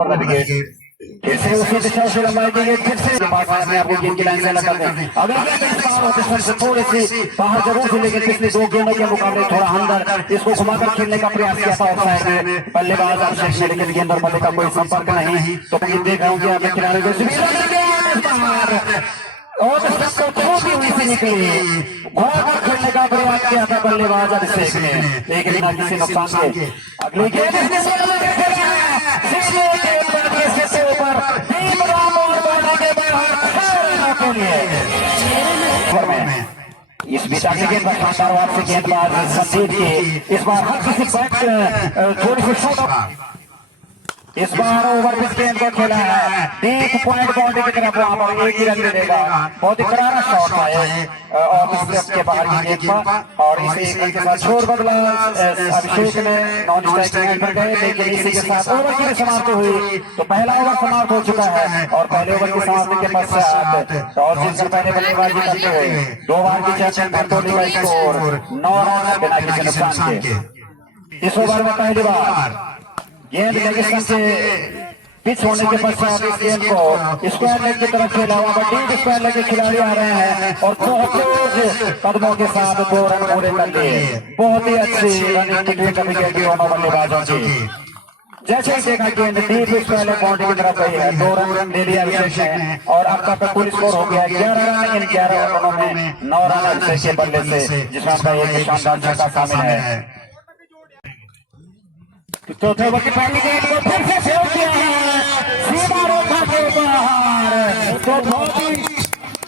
फिर से उसी दिशा से लंबाई दी गई, फिर से पास में आपको गेंद की लाइन से लगाते हैं। अगर गेंद से थोड़ी सी बाहर जरूर से, लेकिन पिछले दो गेंदों के मुकाबले थोड़ा अंदर इसको घुमाकर खेलने का प्रयास किया था ऑफसाइड में बल्लेबाज अभिषेक ने, लेकिन गेंद और बल्ले का कोई संपर्क नहीं। तो देख रहा हूँ कि अपने खिलाड़ी और छोटी हुई से निकली, घुमाकर खेलने का प्रयास किया था बल्लेबाज अभिषेक ने, लेकिन बिना किसी नुकसान के। अगली गेंद इस बीचा के गेंद पर शानदार वार से गेंदबाज संदीप की इस बार हर किसी बैट थोड़ी सी शॉट, इस बार ओवर पिच गेंद को खेला है डीप पॉइंट बाउंड्री की तरफ, वहां पर एक ही रन मिलेगा। बहुत ही करारा शॉट था ये ऑफ स्टंप के बाहर की गेंद पर, और इसे एक रन के साथ छोड़ बदला अभिषेक ने, नॉन स्ट्राइकिंग एंड पर गए। लेकिन इसी के साथ ओवर की समाप्ति हुई, तो पहला ओवर समाप्त हो चुका है और पहले ओवर की समाप्ति के पश्चात टॉस जीतकर पहले बल्लेबाजी करते हुए 2 बार की चैंपियन बरतौली का स्कोर 9 रन बिना किसी नुकसान के। इस ओवर में पहली बार गेंद लेग स्टंप से पिच होने के पश्चात इस गेंद को स्क्वायर लेग की तरफ खेला हुआ, बट स्क्वायर लेग के खिलाड़ी आ रहे हैं और बहुत तेज कदमों के साथ 2 रन पूरे कर लिए। बहुत ही अच्छी रनिंग टेक्निक की दोनों बल्लेबाजों की। जैसे ही देखा गेंद डीप स्क्वायर लेग बाउंड्री की तरफ गई है, 2 रन ले लिया अभिषेक ने और अब तक कुल स्कोर हो गया 11 रन। इन 11 रनों में 9 रन अभिषेक के बल्ले से, जिसमें उनका एक शानदार छक्का शामिल है। चौथे ओवर की पहली गेंद को फिर से सेव किया है सीमा रेखा के बाहर। तो बहुत ही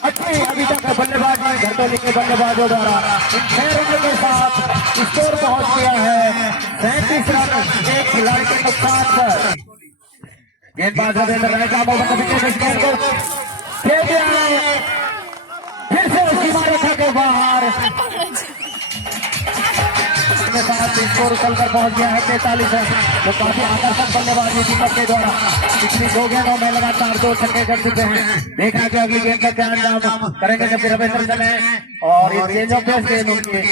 अच्छी अभी तक बल्लेबाजी घरतौली के बल्लेबाजों द्वारा इन 6 रनों के साथ स्कोर पहुंच गया है 37 रन एक खिलाड़ी के नुकसान पर। गेंदबाज रविंद्र राय का गेंद को खेल दिया है फिर से सीमा रेखा के बाहर के साथ स्कोर उछलकर पहुंच गया है 43 रन। तो काफी आकर्षक बल्लेबाजी दीपक के द्वारा पिछली 2 गेंदों में लगातार 2 छक्के कर चुके हैं। देखा कि अगली गेंद का क्या अंजाम करेंगे जब रविंद्र चले, और इस चेंज ऑफ पेस गेंद उनके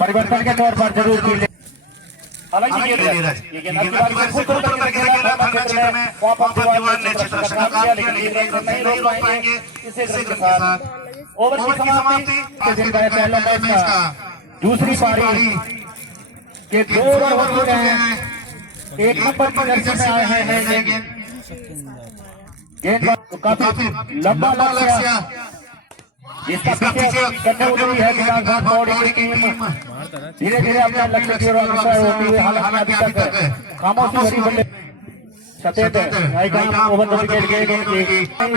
परिवर्तन के तौर पर जरूर की। हालांकि ये गेंद ओवर की समाप्ति पहला मैच का दूसरी पारी के 2 ओवर हो चुके हैं। 1 नंबर पर दर्शक में आए हैं गेंद तो काफी लंबा लक्ष्य जिसका पीछे करने उतरी है विकास भाग पौड़ी की टीम धीरे धीरे अपना लक्ष्य की ओर अग्रसर होती हुई हालांकि अभी तक खामोशी भरी बल्ले सफेद ओवर विकेट गए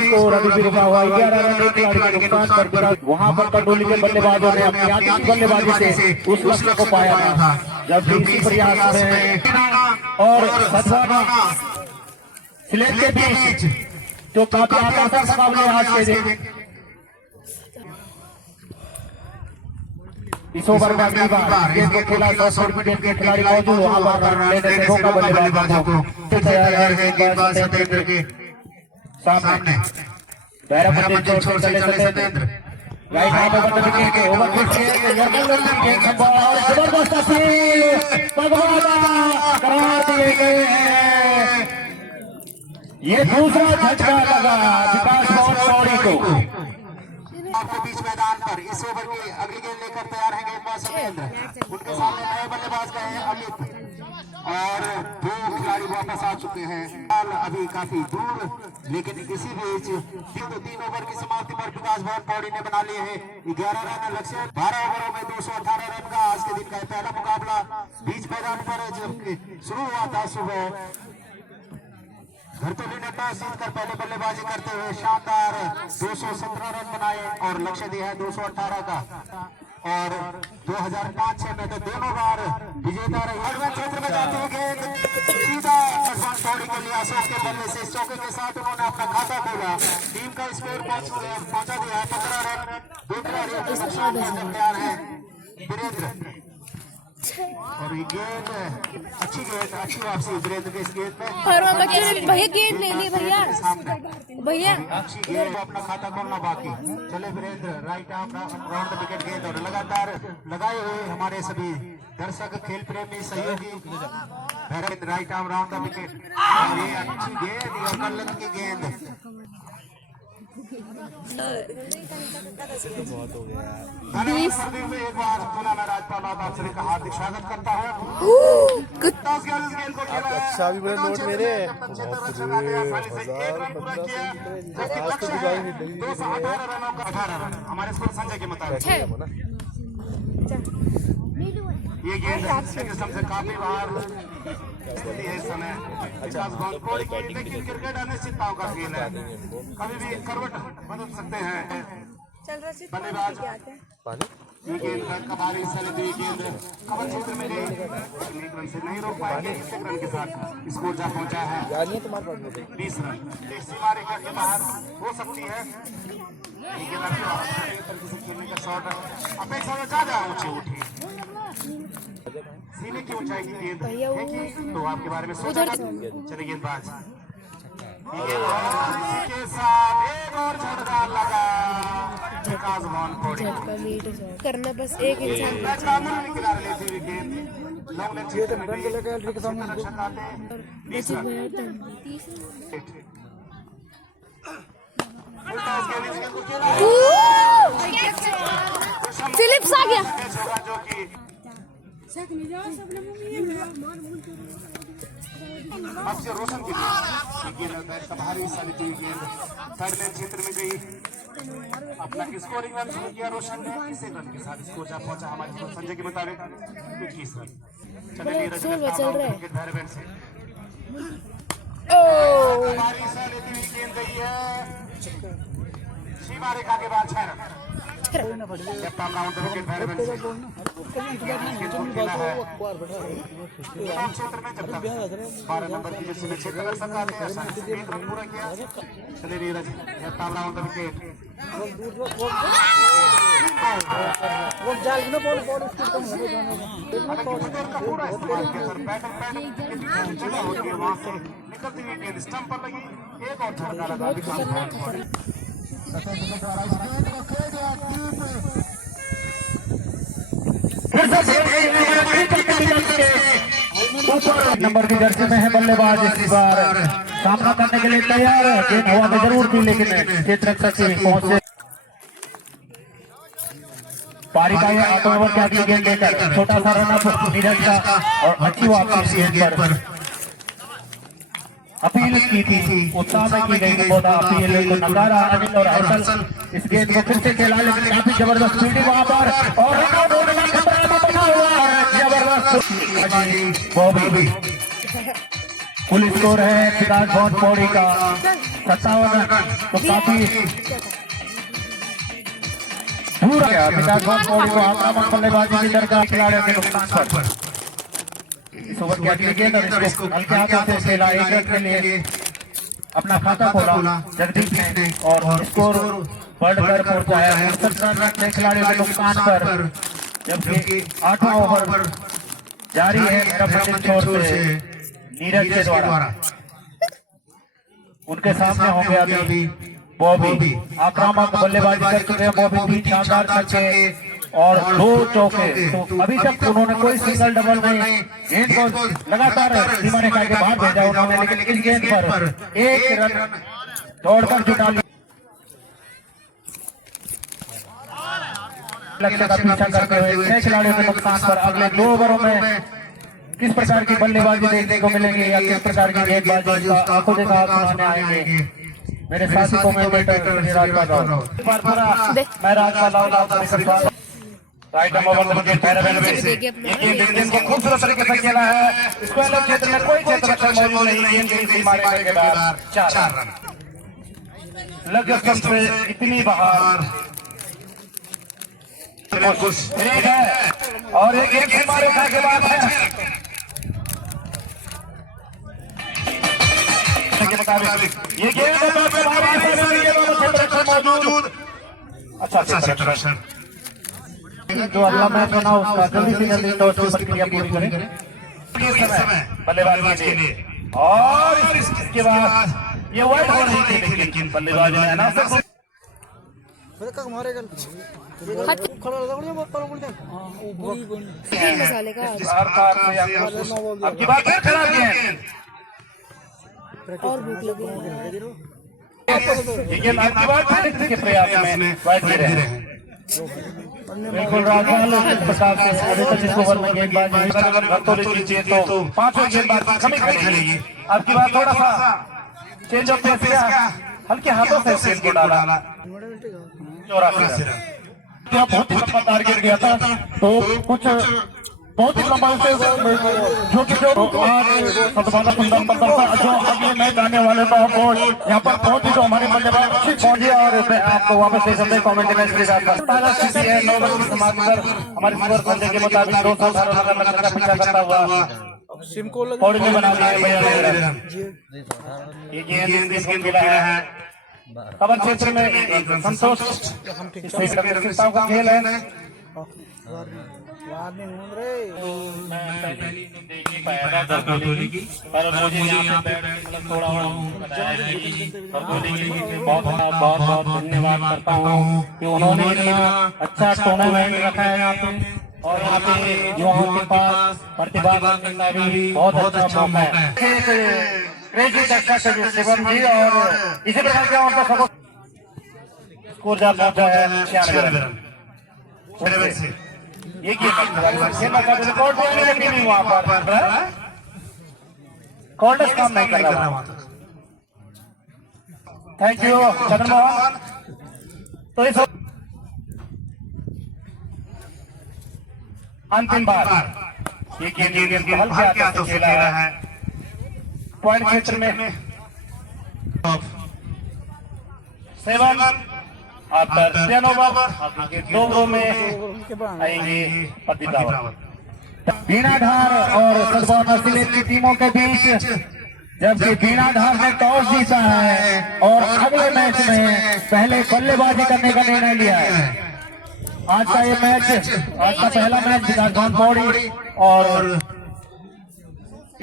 स्कोर अभी भी रुका हुआ 11 रन खिलाड़ी के नुकसान पर। वहां पर बरतौली के बल्लेबाजों ने अपनी आधी बल्लेबाजी से उस लक्ष्य को पाया था जब इसी प्रयास कर रहे हैं। और सदवाना स्लेट के बीच जो काफी आकर्षक मुकाबले आज के इस ओवर में अगली बार गेंद को खेला 100 विकेट के खिलाड़ी मौजूद, वहां पर लेने से रोका बल्लेबाजों को तैयार है गेंदबाज सत्येंद्र के सामने पैरा छोड़ चले सत्येंद्र राइट हाथ ओवर विकेट के ओवर गेंद और जबरदस्त अपील भगवान करार दिए गए हैं। ये दूसरा झटका लगा विकास पौड़ी को। आपके बीच मैदान पर इस ओवर की अगली गेंद लेकर तैयार है गेंदबाज सत्येंद्र। उनके सामने नए बल्लेबाज गए हैं अमित और 2 खिलाड़ी वापस आ चुके हैं। अभी काफी दूर, लेकिन इसी बीच 3 ओवर की समाप्ति पर विकास भवन पौड़ी ने बना लिए हैं 11 रन लक्ष्य। 12 ओवरों में 218 रन का आज के दिन का पहला मुकाबला बीच मैदान पर जब शुरू हुआ था सुबह। घरतौली ने टॉस जीतकर पहले बल्लेबाजी करते हुए शानदार 217 रन बनाए और लक्ष्य दिया है 218 का। और 2005-06 में तो दोनों बार विजेता रहे। क्षेत्र में जाते हुए गेंद सीधा पौड़ी के लिए अशोक के बल्ले से चौके के साथ उन्होंने अपना खाता खोला। टीम का स्कोर पहुंचा दिया है 15 रन। 2 खिलाड़ियों तैयार है वीरेंद्र और ये गेंद अच्छी गेंद, अच्छी वापसी वीरेंद्र के इस गेंद में। और भैया गेंद ले ली भैया अच्छी गेंद, अपना खाता खोलना बाकी। चले Virender right arm round the wicket गेंद और लगातार लगाए हुए हमारे सभी दर्शक खेल प्रेमी सहयोगी right arm round the wicket. ये अच्छी गेंद, ये कल्लन की गेंद। एक बार पुनः मैं राजपाल आप सभी का हार्दिक स्वागत करता हूँ। अच्छा भी बड़े नोट मेरे हमारे स्कोर संजय के मुताबिक ये गेंद से काफी बाहर स्थिति है इस समय। लेकिन क्रिकेट अनिश्चितताओं का खेल है, कभी भी करवट बदल सकते हैं बल्लेबाज। ये गेंद कबारी सलती गेंद कवर क्षेत्र में गई, लेकिन एक रन से नहीं रोक पाएंगे। एक रन के साथ स्कोर जा पहुंचा है 20 रन। सीमा रेखा के बाहर हो सकती है ये गेंद। खेलने का शॉट अपेक्षा में ज्यादा ऊंची उठी, सीने की ऊंचाई की गेंद तो आपके बारे में सोचा। चले गेंदबाज के साथ एक और झटका लगा। विकास भवन कोड़ी करना बस एक इंसान किनारे लेती हुई गेंद लॉन्ग लेग क्षेत्र में गई। रक्षक आते 20 रन। फिलिप्स आ गया। जो कि अक्षय रोशन की गेंद बाहरी हिस्सा लेती हुई गेंद थर्ड लेग क्षेत्र में गई। अपना स्कोरिंग रन शुरू किया रोशन ने। इसी रन के साथ स्कोर जा पहुंचा हमारे संजय के मुताबिक 21 रन। चल रहा है धैर्यवेंट से बाहरी हिस्सा लेती हुई गेंद गई है सीमा रेखा के बाद 6 रन। राउंड विकेट धैर्यवेंट से खेला है क्षेत्र में। जब तक 12 नंबर की जर्सी में 6 रन सरकार ने पूरा किया। चले नीरज राउंड विकेट पूरा इस्तेमाल किया सर। बैटर पैड जगह होती है वहां से निकलती हुई गेंद स्टंप पर लगी। एक और झटका लगा नंबर की जर्सी में है बल्लेबाज। इस बार सामना करने के लिए तैयार है। गेंद हवा में जरूर थी, लेकिन क्षेत्र रक्षक से पहुंचे। पारी का ये आठवां ओवर क्या की गेंद लेकर छोटा सा रनअप नीरज का और अच्छी वापसी गेंद पर अपील की थी, उत्साह में की गई बहुत अपील को नजारा अनिल और हसल इस गेंद को फिर से खेला, लेकिन काफी जबरदस्त फील्डिंग वहां पर और जबरदस्त बॉबी। कुल स्कोर है विकास भवन पौड़ी का 57 रन। तो काफी दूर गया विकास भवन पौड़ी को आक्रामक बल्लेबाजी की दरकार खिलाड़ियों के नुकसान पर। इस ओवर क्या गेंद और इसको हल्के हाथों से खेला। एक रन के लिए अपना खाता खोला जगदीश ने और स्कोर बढ़कर पहुंचाया है 69 रन के खिलाड़ियों के नुकसान पर। जबकि 8वां ओवर जारी है छोर से नीरज के द्वारा। उनके सामने होंगे अभी बॉबी। आक्रामक बल्लेबाजी कर चुके हैं बॉबी। 3 शानदार छक्के और 2 चौके। तो अभी तक उन्होंने कोई सिंगल डबल नहीं, गेंद को लगातार सीमा रेखा के बाहर भेजा उन्होंने, लेकिन इस गेंद पर 1 रन दौड़कर जुटा लिया। लक्ष्य का पीछा करते हुए 6 खिलाड़ियों के नुकसान पर अगले 2 ओवरों में किस प्रकार की बल्लेबाजी देखने को मिलेगी या किस प्रकार की गेंदबाजी आंखों देखा सुनाने आएंगे मेरे साथी कमेंटेटर मैं राजपाल। राइट ओवर विकेट गेंद को खूबसूरत तरीके से खेला है। स्क्वायर क्षेत्र में कोई क्षेत्र मौजूद नहीं। गेंद की सीमा रेखा के बाद 4 रन। लग से इतनी बाहर ठीक है और एक सीमा रेखा के बाद है के मुताबिक ये गेंद मौजूद। अच्छा जो अगला मैच बना उसका जल्दी से जल्दी टॉस की प्रक्रिया पूरी करें बल्लेबाजी के लिए। और इसके बाद ये वाइड हो रही थी, लेकिन बल्लेबाज ने तीन मसाले का आपकी बात फिर खराब गेंद और भूख लगी लेकिन आपकी बात फिर के प्रयास में वाइड गिरे हैं बिल्कुल राजपाल इस प्रकार से अभी तक इस ओवर में गेंदबाजी अगर घरतोली जीतिए तो पांचों गेंदबाज कमी खेलेगी। आपकी बात थोड़ा सा चेंज ऑफ पेस किया, हल्के हाथों से स्पिन को डाला 84 रन। बहुत ही लंबा टारगेट गया था तो कुछ बहुत ही लंबा से जो कि सतवाना सुंदर पंद्रह जो अगले मैच आने वाले तो आपको यहाँ पर बहुत ही जो हमारे बल्लेबाज अच्छी पहुंची और आपको वापस ले सकते कॉमेंट में स्थिति है 9 बजे समाप्त कर हमारे स्कोर संजय के मुताबिक 218 रन का पीछा करता हुआ पौड़ी में बना दिया भैया ये गेंद इस गेंद मिला है कबर क्षेत्र में संतोष का खेल है पर मुझे यहाँ पे थोड़ा बहुत धन्यवाद करता हूँ कि उन्होंने इतना अच्छा टूर्नामेंट रखा है यहाँ पे और यहाँ पे युवाओं के पास प्रतिभा का भी बहुत अच्छा मौका है शिवम जी और इसी प्रकार का उनका सबक स्कोर जा पहुंचा है 96 रन। ये खेलना चाहते रिकॉर्ड भी नहीं वहां पर कॉर्डस काम नहीं कर रहा। Thank you Chandramohan. तो इस अंतिम बार ये गेंद हल्के हाथों से खेला है पॉइंट क्षेत्र में 7 आफ्टर 10 ओवर 2 ओवर में आएंगे पतितावत बीनाधार और सदभावना सिलेट की टीमों के बीच, जबकि बीनाधार ने टॉस जीता है और अगले मैच में पहले बल्लेबाजी करने का निर्णय लिया है। आज का ये मैच आज का पहला मैच विकासभवन पौड़ी और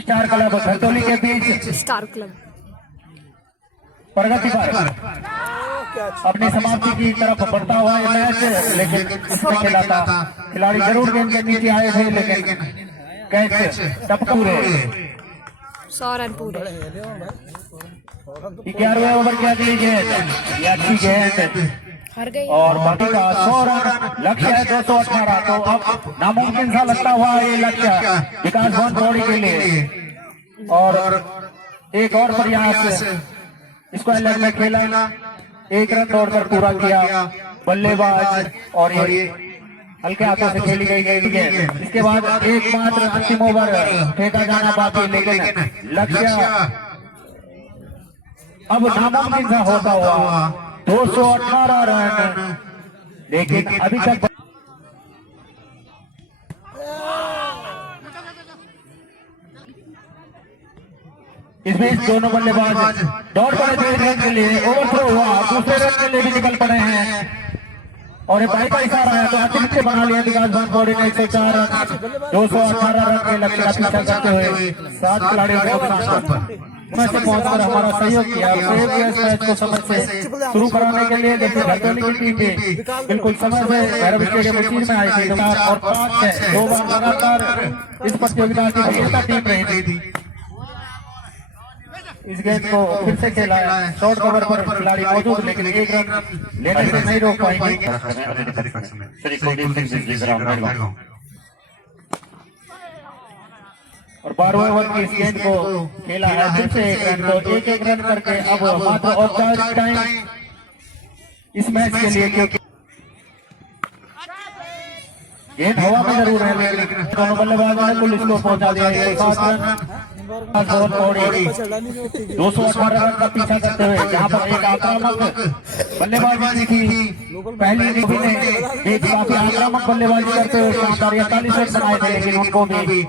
स्टार क्लब घरतोली के बीच स्टार क्लब प्रगति पर अपनी समाप्ति की तरफ बढ़ता हुआ ये मैच, लेकिन इसमें खेला था खिलाड़ी जरूर गेंद के नीचे आए थे लेकिन कैच टपकूरे 100 रन पूरे 11वें ओवर की अगली गेंद ये अच्छी गेंद हार गई और बाकी का 100 रन लक्ष्य है 218। तो अब नामुमकिन सा लगता हुआ ये लक्ष्य विकासभवन पौड़ी के लिए और एक और प्रयास इसको अलग में खेला 1 रन दौड़कर पूरा किया बल्लेबाज और ये हल्के हाथों से खेली गई गेंद। इसके बाद एकमात्र अंतिम ओवर फेंका जाना बाकी, लेकिन लक्ष्य अब नामुमकिन सा होता हुआ 218 रन, लेकिन अभी तक इस बीच दोनों बल्लेबाज दौड़ पड़े थे 1 रन के लिए, ओवरथ्रो हुआ, दूसरे रन के लिए भी निकल पड़े हैं और भाई का इशारा है तो अतिरिक्त बना लिया विकासभवन पौड़ी ने 104 रन 218 रन के लक्ष्य का पीछा करते हुए 7 खिलाड़ियों के नुकसान पर से पहुंचकर हमारा सहयोग किया। इस मैच को समय से शुरू कराने के लिए देखिए घरतोली की टीम भी बिल्कुल समय से भैरव स्टेडियम में आई थी और 5-6 2 बार लगातार इस प्रतियोगिता की विजेता टीम रही थी। इस गेंद को फिर से खेला है, शॉर्ट कवर पर खिलाड़ी मौजूद लेकिन 1 रन लेने से नहीं रोक पाएंगे। और 12वें ओवर की इस गेंद को खेला है फिर से 1 रन, तो 1-1 रन करके अब मात्र औपचारिक टाइम इस मैच के लिए, क्योंकि गेंद हवा में जरूर है लेकिन दोनों बल्लेबाजों ने कुल स्कोर पहुंचा दिया 107 रन 218 रन का पीछा करते हुए, जहां पर एक आक्रामक बल्लेबाजी थी पहली इनिंग ने एक काफी आक्रामक बल्लेबाजी करते हुए शानदार 41 रन बनाए थे, लेकिन उनको भी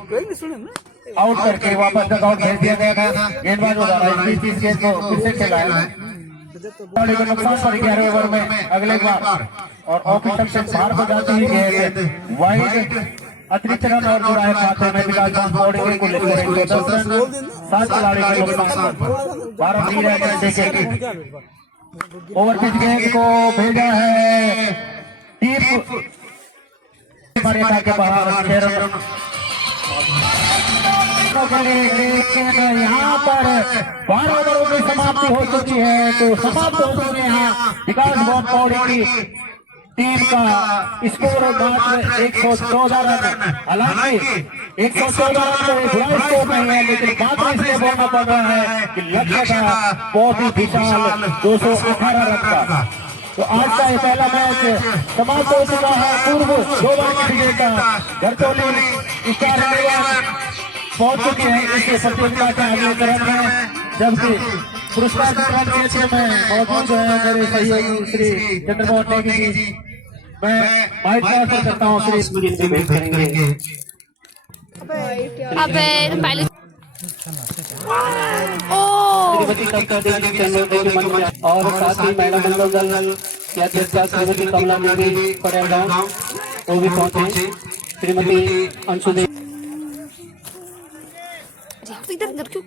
आउट करके वापस डगआउट भेज दिया गया था गेंदबाजों द्वारा। इस गेंद को फिर से खेला है नुकसान पर 11वें ओवर में अगले बार और ऑफिशियल से बाहर हो जाती ही गेंद वाइड अतिरिक्त रन और जुड़ा है खाते में विकासभवन पौड़ी के कुल 10 रन 7 खिलाड़ी के नुकसान पर 12 ओवर पिच गेंद को भेजा है डीप सीमा रेखा के बाहर 6 रन यहाँ पर 12 ओवरों की समाप्ति हो चुकी है। तो समाप्त हो चुके यहाँ विकास बहुत पौड़ी की टीम का स्कोर मात्र 114 रन। हालांकि 114 रन तो एक बुरा स्कोर नहीं है, लेकिन मात्र इसलिए बोलना पड़ रहा है कि लक्ष्य था बहुत ही विशाल 218 रन का। तो आज का ये पहला मैच समाप्त हो चुका है। पूर्व 2 बार के विजेता घरतौली स्टार पहुंच चुके हैं इस प्रतियोगिता के अगले चरण में, जबकि पुरस्कार वितरण क्षेत्र में मौजूद है मेरे सहयोगी श्री चंद्रमोहन नेगी जी। मैं माइक ट्रांसफर करता हूँ श्री स्मृति से भेंट करेंगे। अबे पहले और साथ ही महिला मंडल दल की अध्यक्षा श्रीमती कमला देवी पटेल गाँव वो भी पहुंचे। श्रीमती अंशुदेवी इधर क्यों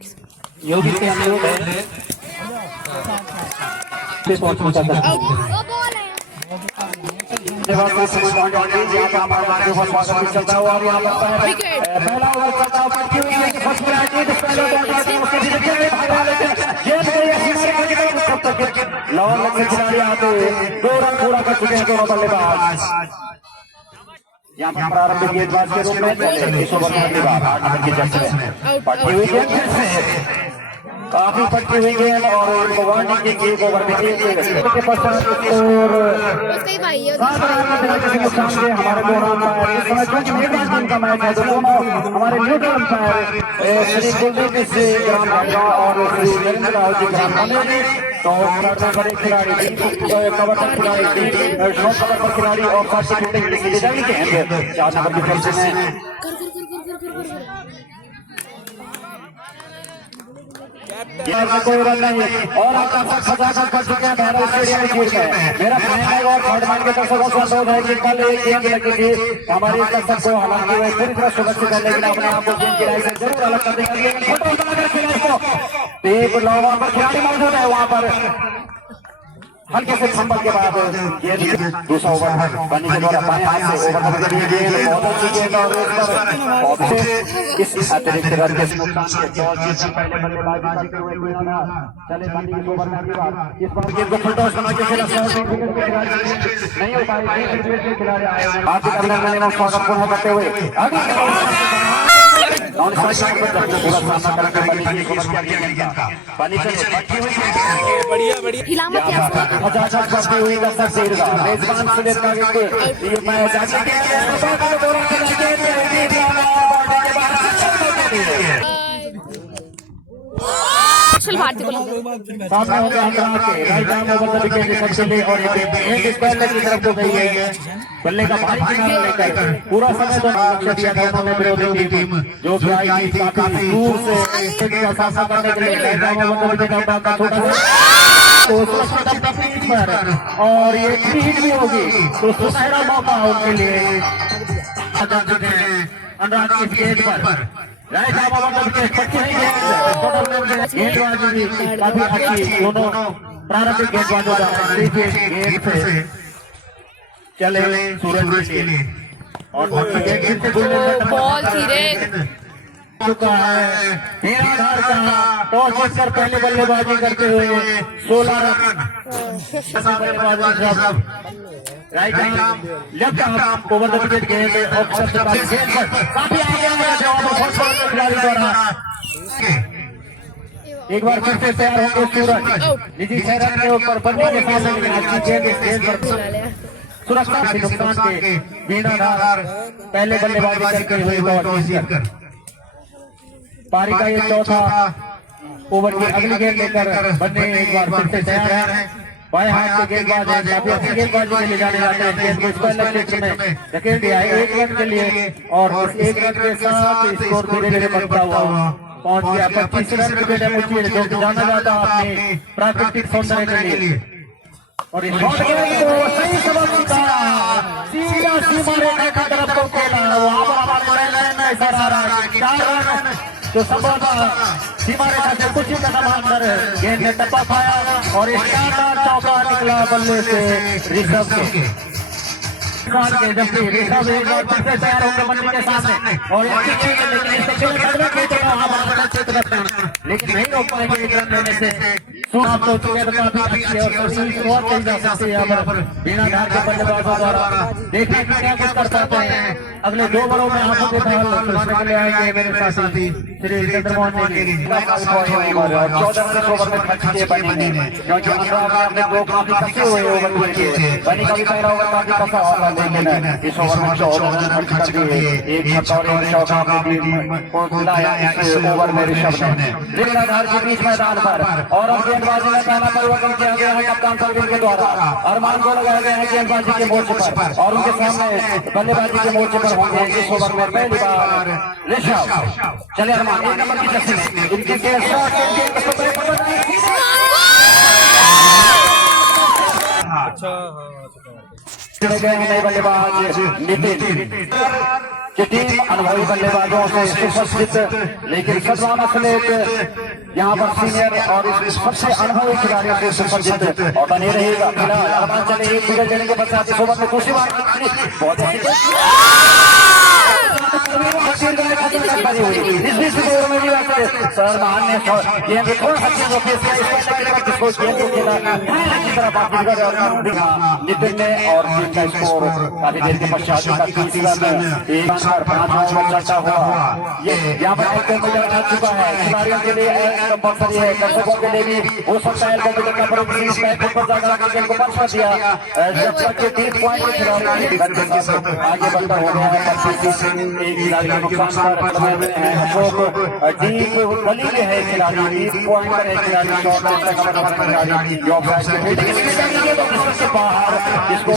योगी से अनुरोध है पहुंचना चलता हुआ पहला ओवर चलता खिलाड़ी आते 2 रन पूरा कर चुके हैं दोनों बल्लेबाज। यहाँ पर प्रारंभिक गेंदबाज के रूप में इस ओवर में अगली बार 8 नंबर की जर्सी में पट्टी हुई गेंद काफी पट्टी हुई गेंद और वार्निंग की एक ओवर में के पश्चात स्कोर 7 रन नुकसान से हमारे दोनों अंपायर इस समय जो मेजबान टीम का मैच है तो दोनों हमारे न्यूट्रल अंपायर श्री कुलदीप से ग्राम भाजपा और श्री नरेंद्र राव जी ग्राम बनेगी। तो बड़े खिलाड़ी कवर पर खिलाड़ी शॉर्ट कवर पर खिलाड़ी और फास्ट फील्डिंग के हैं 4 नंबर की जर्सी में कोई रन नहीं और आपका खजाना कर चुके हैं भैरव स्टेडियम में। मेरा कहना और खड़मान के दर्शकों से अनुरोध है कि कल एक गेंद लगी थी हमारे दर्शक को, हालांकि वह पूरी तरह सुरक्षित है, लेकिन अपने आप को गेंद की राय से जरूर अलग कर देंगे। एक लॉन्ग पर खिलाड़ी मौजूद है वहां पर हल्के से संभल के बाद दूसरा ओवर बनी के द्वारा बाएं हाथ से ओवर कर दिए गए। बहुत अच्छी गेंद और इस अतिरिक्त रन के नुकसान के दौर से पहले बल्लेबाजी करते हुए चले बनी के ओवर में अगली बार इस बार गेंद को फुल टॉस बना के खेला नहीं हो पाई। खिलाड़ी आए हार्दिक अभिनंदन एवं स्वागत पूर्ण करते हुए आगे भारती को सामने हो गया right arm over the wicket सबसे ले और एक स्क्वायर की तरफ को गई है। बल्ले का भारी किनारा लेकर पूरा समय तो लक्ष्य दिया था उन्होंने विरोधी टीम जो कि आई थी काफी दूर से का सामना करने के लिए। Right arm over the wicket का छोटा तो और ये हिट भी होगी तो सुनहरा मौका उनके लिए अनुराग की गेंद पर right arm over the wicket पट्टी नहीं है। गेंदबाजी भी काफी अच्छी दोनों प्रारंभिक गेंदबाजों का गेंद से चले सूरज के लिए और बॉल धीरे चुका है। हीराधार का टॉस जीतकर पहले बल्लेबाजी करते हुए 16 run right arm left arm over the wicket गेंद और काफी आगे खिलाड़ी द्वारा एक बार फिर से तैयार होंगे सूरज निजी शहर के ऊपर बल्ले के सामने अच्छी गेंद पर सुरक्षा के नुकसान के वीणाधार पहले बल्लेबाजी करते हुए जीतकर पारी का ये चौथा ओवर की अगली गेंद लेकर बनने एक बार फिर से तैयार है। बाएं हाथ के गेंदबाज है काफी अच्छी गेंदबाजी के लिए जाने जाते हैं। गेंद को स्क्वायर क्षेत्र में धकेल दिया है 1 रन के लिए और उस 1 रन के साथ स्कोर धीरे धीरे बढ़ता हुआ पहुंच गया 25 रन की डेमोची जो कि जाना जाता है अपने प्राकृतिक सौंदर्य के लिए। और इस शॉट गेंद को सही सबक निकाला सीधा सीमा रेखा की तरफ को खेला वहां पर हमारे लाइन नजर आ रहा है 4 रन जो संभवतः सीमा रेखा से कुछ ही कदम अंदर गेंद ने टप्पा खाया और एक शानदार चौका निकला बल्ले से ऋषभ के। तैयार होकर मंदिर के सामने और लेकिन नहीं रोक पाएंगे एक रन लेने से। आप तो चुके तो काफी अच्छी और शुरुआत कही जा सकती है यहाँ पर बिना धार के बल्लेबाजों द्वारा। देखने में क्या कुछ कर पाते हैं अगले 2 ओवरों में आंखों के बहाल सुनाने के लिए आएंगे मेरे साथी श्री चंद्रमोहन नेगी। 14 ओवर में खर्चे बनेंगे क्योंकि आपने 2 काफी कसे हुए ओवर किए। बनी का भी पहला ओवर काफी कसा होगा लेकिन इस ओवर में 14 रन खर्च कर दिए। एक छक्का और एक चौका की टीम को मिलाया इस ओवर में ऋषभ ने। लेकिन आधार के बीच मैदान पर और अब गेंदबाजी का पहला परिवर्तन किया गया है कप्तान सरवीन के द्वारा। अरमान को लगाया गया है गेंदबाजी के मोर्चे पर और उनके सामने बल्लेबाजी के मोर्चे पर होंगे इस ओवर में पहली बार ऋषभ। चले अरमान 1 नंबर की जर्सी में इनके शॉट नए बल्लेबाज नितिन की टीम अनुभवी बल्लेबाजों से सुसज्जित लेकिन सदवाना समेत यहाँ पर सीनियर और सबसे अनुभवी खिलाड़ियों से सुसज्जित और बने रहेगा। फिलहाल अरमान चले 1 विकेट देने के पश्चात इस ओवर में दूसरी बार बहुत इस बीच ओवर में सलमान ने गेंद थोड़ा सा जिसको गेंद को खेला अच्छी तरह बातचीत कर नितिन ने और टीम का स्कोर काफी देर के पश्चात चलता हुआ ये यहाँ पर कंप्यूटर आ चुका है। खिलाड़ियों के लिए कंपल्सरी है, दर्शकों के लिए भी हो सकता है कंप्यूटर का गेंद को पकड़ दिया जब तक के 30 पॉइंट खिलाड़ी आगे बढ़ता हो गया है। नुकसान अशोक डीप गली में है खिलाड़ी 30 पॉइंट पर है खिलाड़ी बाहर जिसको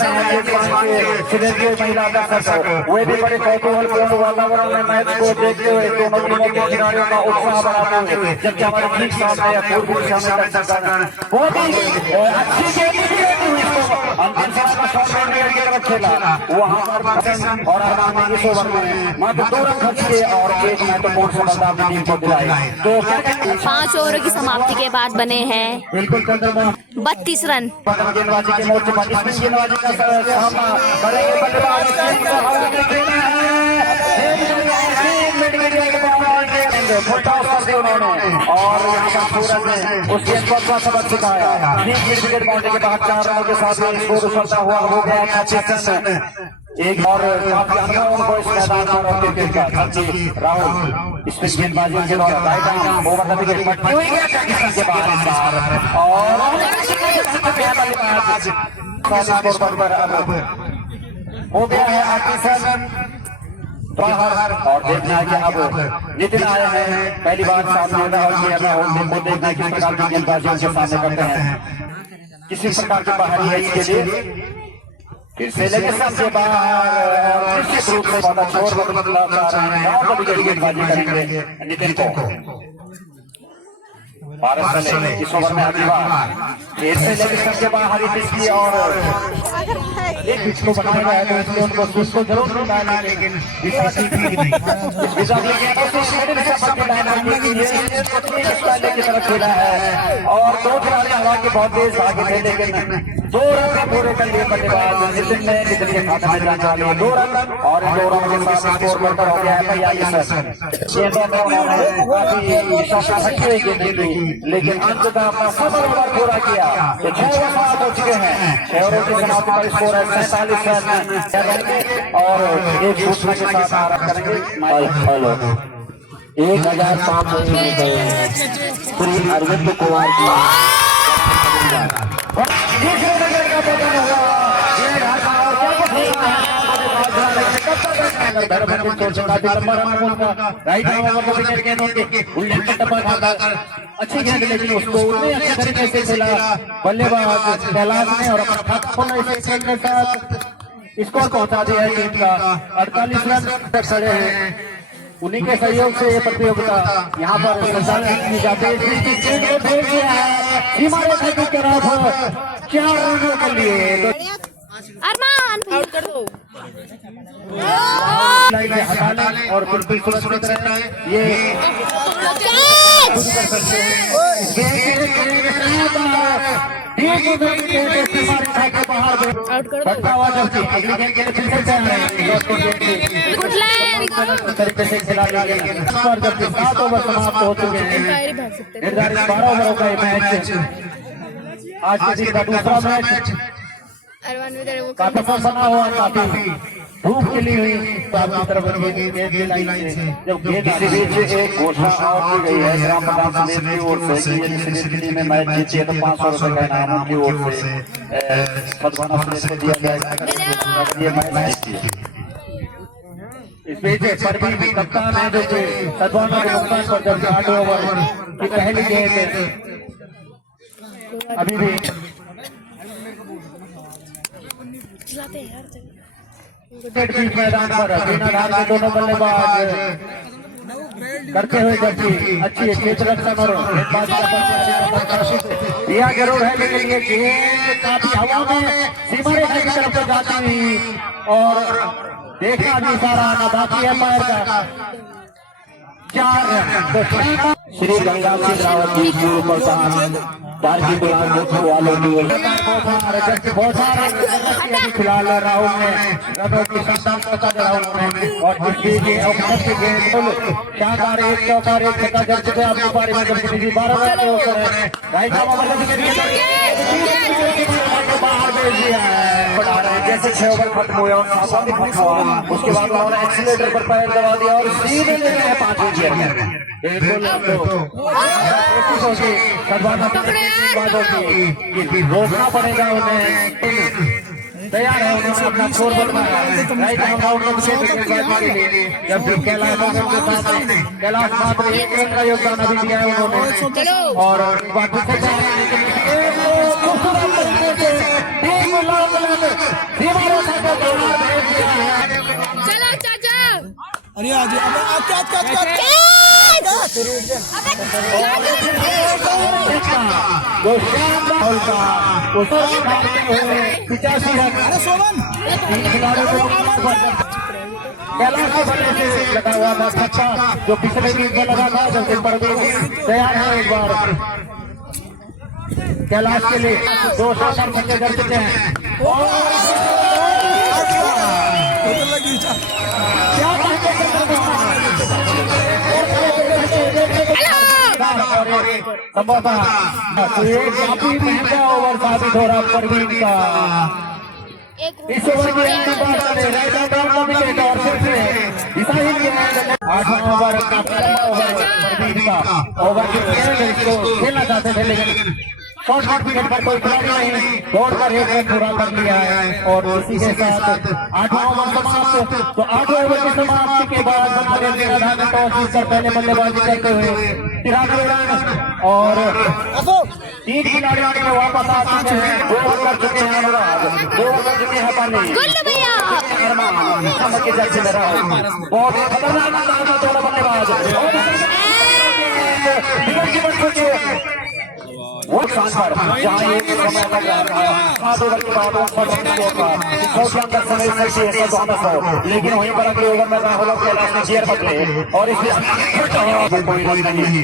महिला का सफर वे भी बड़े कौतूहलपूर्ण वातावरण में मैच को देखते हुए दोनों टीमों के खिलाड़ियों का उत्साह बढ़ाते हुए जबकि हमारे ठीक सामने पूर्व बहुत ही अच्छी अंतिम समय का शॉट की तरफ खेला वहां पर और अरमान ने इस ओवर में मात्र 2 रन खर्च किए और एक महत्वपूर्ण सफलता अपनी टीम को दिलाई। तो 5 ओवर की समाप्ति के बाद बने हैं बिल्कुल 32 रन। गेंदबाजी के मोर्चे पर गेंदबाजी का सामना करेंगे बल्लेबाज उन्होंने और यहाँ पर सूरज ने उस गेंद को अपना सबक सिखाया। विकेट बाउंड्री के बाद 4 रनों के साथ स्कोर उछलता हुआ हो गया एक और काफी अनुभव उनको इस मैदान पर क्रिकेट का राहुल इस पर गेंदबाजी के द्वारा right arm over the wicket के बाद हो गया है 38 रन बाहर और देखना है कि अब नितिन आए हैं पहली बार सामने और देखना किस प्रकार की गेंदबाजी उनके सामने करते हैं किसी प्रकार की बाहरी है इसके लिए फिर से लेके सबसे बाहर निश्चित रूप से बहुत अच्छा गेंदबाजी करेंगे नितिन को भारत चले इस ओवर में अगली बार फिर से लेके सबसे बाहर की और एक पिच को बनाया गया है तो इसलिए उनको स्विच को जरूर डालना लेकिन की तरफ खेला है और 2 खिलाड़ी हवा के बहुत तेज आगे थे लेकिन 2 रन पूरे कर लिए बल्लेबाज नितिन ने नितिन के खाते में जाने वाले 2 रन और 2 रन के साथ स्कोर बढ़कर हो गया है 42 लेकिन अंततः अपना सफल ओवर पूरा किया तो 6 ओवर समाप्त हो चुके हैं 6 ओवर की समाप्ति पर स्कोर है 47 रन और एक सूचना के साथ आरंभ करेंगे 1500 श्री अरविंद कुमार की अच्छी गेंद लेकिन उसको उतने अच्छे तरीके से खेला बल्लेबाज कैलाश ने और अपना के साथ स्कोर पहुंचा दिया है टीम का 48 रन तक खड़े हैं उन्हीं के सहयोग से ये प्रतियोगिता यहाँ पर संचालित की जाती है के तरफ 4 रनों के लिए अरमान कर दो हटाना और बिल्कुल सुरक्षित रहना है ये कर सकते हैं आउट कर दो पटका हुआ जल्दी अगली गेंद के लिए फिर से तैयार है गुड लाइन तरीके से खिला दिया गया और जब 7 ओवर समाप्त हो चुके हैं पैर ही भाग सकते हैं निर्धारित 12 ओवरों का ये मैच आज के दिन का दूसरा मैच अरमान में तेरे वो काफी बना हुआ काफी धूप खिली हुई तो आपकी तरफ गेंद की लाइन से जब गेंद इसी बीच एक घोषणा और की गई है ग्राम प्रधान समिति की ओर से कि यदि दिल्ली में मैच जीते तो 500 रुपए का इनाम की ओर से सद्भावना पुरस्कार दिया जाएगा ये मैच इस बीच परवीन कप्तान है जो कि सद्भावना के नुकसान पर जब 8 ओवर की पहली गेंद अभी भी चलाते हैं यार बीच मैदान पर बिना धार के दोनों बल्लेबाज करते हुए जबकि अच्छी क्षेत्र रक्षण और दिया जरूर है लेकिन ये गेंद काफी हवा में सीमा रेखा की तरफ से जाती हुई और देखना भी सारा आना बाकी है पैर का 4 श्री गंगा सिंह रावत जी पूर्व प्रधान दार्जिलिंग वालों की बहुत सारे फिलहाल राहुल ने रनों की संतान राहुल ने और शानदार एक चौकार एक छक्का जड़ चुके अपनी पारी में जब किसी 12 रन के ऊपर है भाई बाहर भेज दिया है बढ़ा रहे हैं जैसे 6 ओवर खत्म हुए और उसके बाद उन्होंने एक्सीलेटर पर पैर दबा दिया और सीधे ले गए 5वीं गियर में रोकना पड़ेगा उन्हें तैयार है उन्होंने अपना स्कोर जब कैलाश मात्र 1 रन का योगदान अभी दिया है उन्होंने और चलो चाचा अरे आज पिचासी रन अरे सोमन कैलाश के बल्ले से लगा हुआ था छक्का जो पिछले दिन में लगा था जब दिन पर तैयार है एक बार कैलाश के लिए 2 शॉट हम छक्के कर चुके हैं संभवतः काफी महंगा ओवर साबित हो रहा परवीन का इस ओवर की और फिर से 8वां ओवर का पहला ओवर परवीन का ओवर के खेलना चाहते थे लेकिन शॉर्ट विकेट पर कोई खिलाड़ी नहीं दौड़कर 1 रन पूरा कर लिया है और इसी के साथ 8वां ओवर समाप्त तो 8वें ओवर की समाप्ति के बाद टॉस कर पहले बल्लेबाजी करते हुए 93 रन और 3 खिलाड़ियों के वापस आ चुके हैं 2 ओवर कर चुके हैं अनुराग 2 ओवर कर चुके हैं पानी के जैसे मेरा बहुत खतरनाक दोनों बल्लेबाज वो शानदार जहाँ एक समय लग रहा है 7 ओवर के बाद 100 के अंदर समय से 100 लेकिन वहीं पर अगले ओवर में राहुल और कैलाश ने गियर बदले और इसमें कोई रन नहीं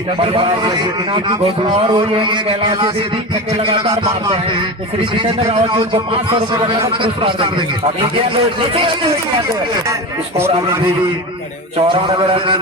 और वो कैलाश से छक्के लगातार मारते हैं तो श्री जितेंद्र रावत जी को 500 रुपये का पुरस्कार देंगे और इंडिया स्कोर आगे भी 94 रन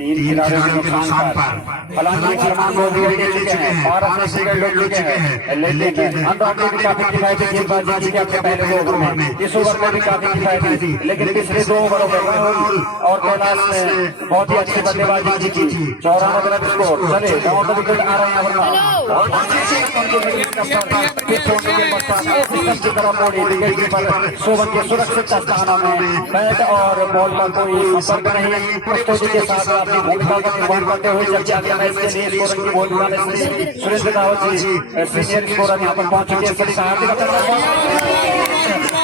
3 खिलाड़ियों के नुकसान पर हालांकि अरमान को दिए चुके हैं 12 से सिगरेट ले चुके हैं लेकिन अंदर भी काफी किफायती गेंदबाजी की अपने पहले 2 ओवर में इस ओवर में भी काफी किफायती थी लेकिन पिछले 2 ओवरों में राहुल और कैलाश ने बहुत ही अच्छी बल्लेबाजी की 94 रन स्कोर चले गांव का विकेट आ रहे हैं शोभन के सुरक्षित स्थानों में बैट और बॉल का कोई संपर्क नहीं प्रस्तुति के साथ अपनी भूमिका का निर्वहन करते हुए चर्चा के मैच के लिए स्कोर की भूमिका में सुरेंद्र रावत जी सीनियर स्कोरर यहाँ पर पहुंच चुके हैं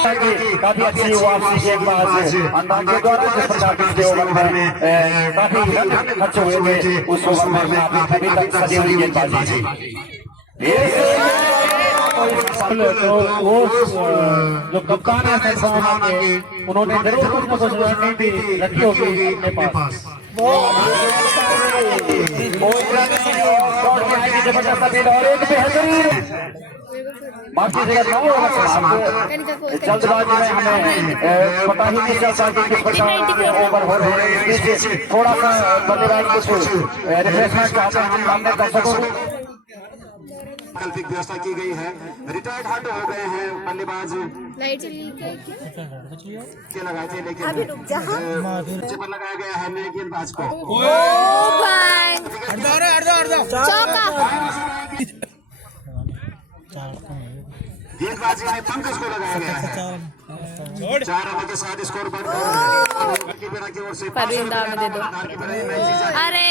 सभी काफी अच्छी वापसी गेंदबाज अंदाज के द्वारा जिस प्रकार पिछले ओवर में काफी रन खर्च हुए थे उस ओवर में अभी तक सदी हुई गेंदबाजी तो वो जो कप्तान है उन्होंने जरूर कुछ न कुछ रणनीति रखी होगी अपने पास जबरदस्त और एक बेहतरीन माफ कीजिएगा 9 ओवर समाप्त। जल्दबाजी में हमें पता ही नहीं चलता कि किस प्रकार के ओवर हो रहे हैं। इसलिए थोड़ा सा बल्लेबाज कुछ रिफ्रेशमेंट चाहते हैं हम सामने दर्शकों को। वैकल्पिक व्यवस्था की गई है। रिटायर्ड हट हो गए हैं बल्लेबाज लाइट चली क्या के लगाए थे, लेकिन नीचे पर लगाया गया है नए गेंदबाज को। गेंदबाजी में पंकज को लगाया गया है। 4 ओवर के साथ स्कोर बढ़ गया की ओर से परवीन दाव में दे दो। अरे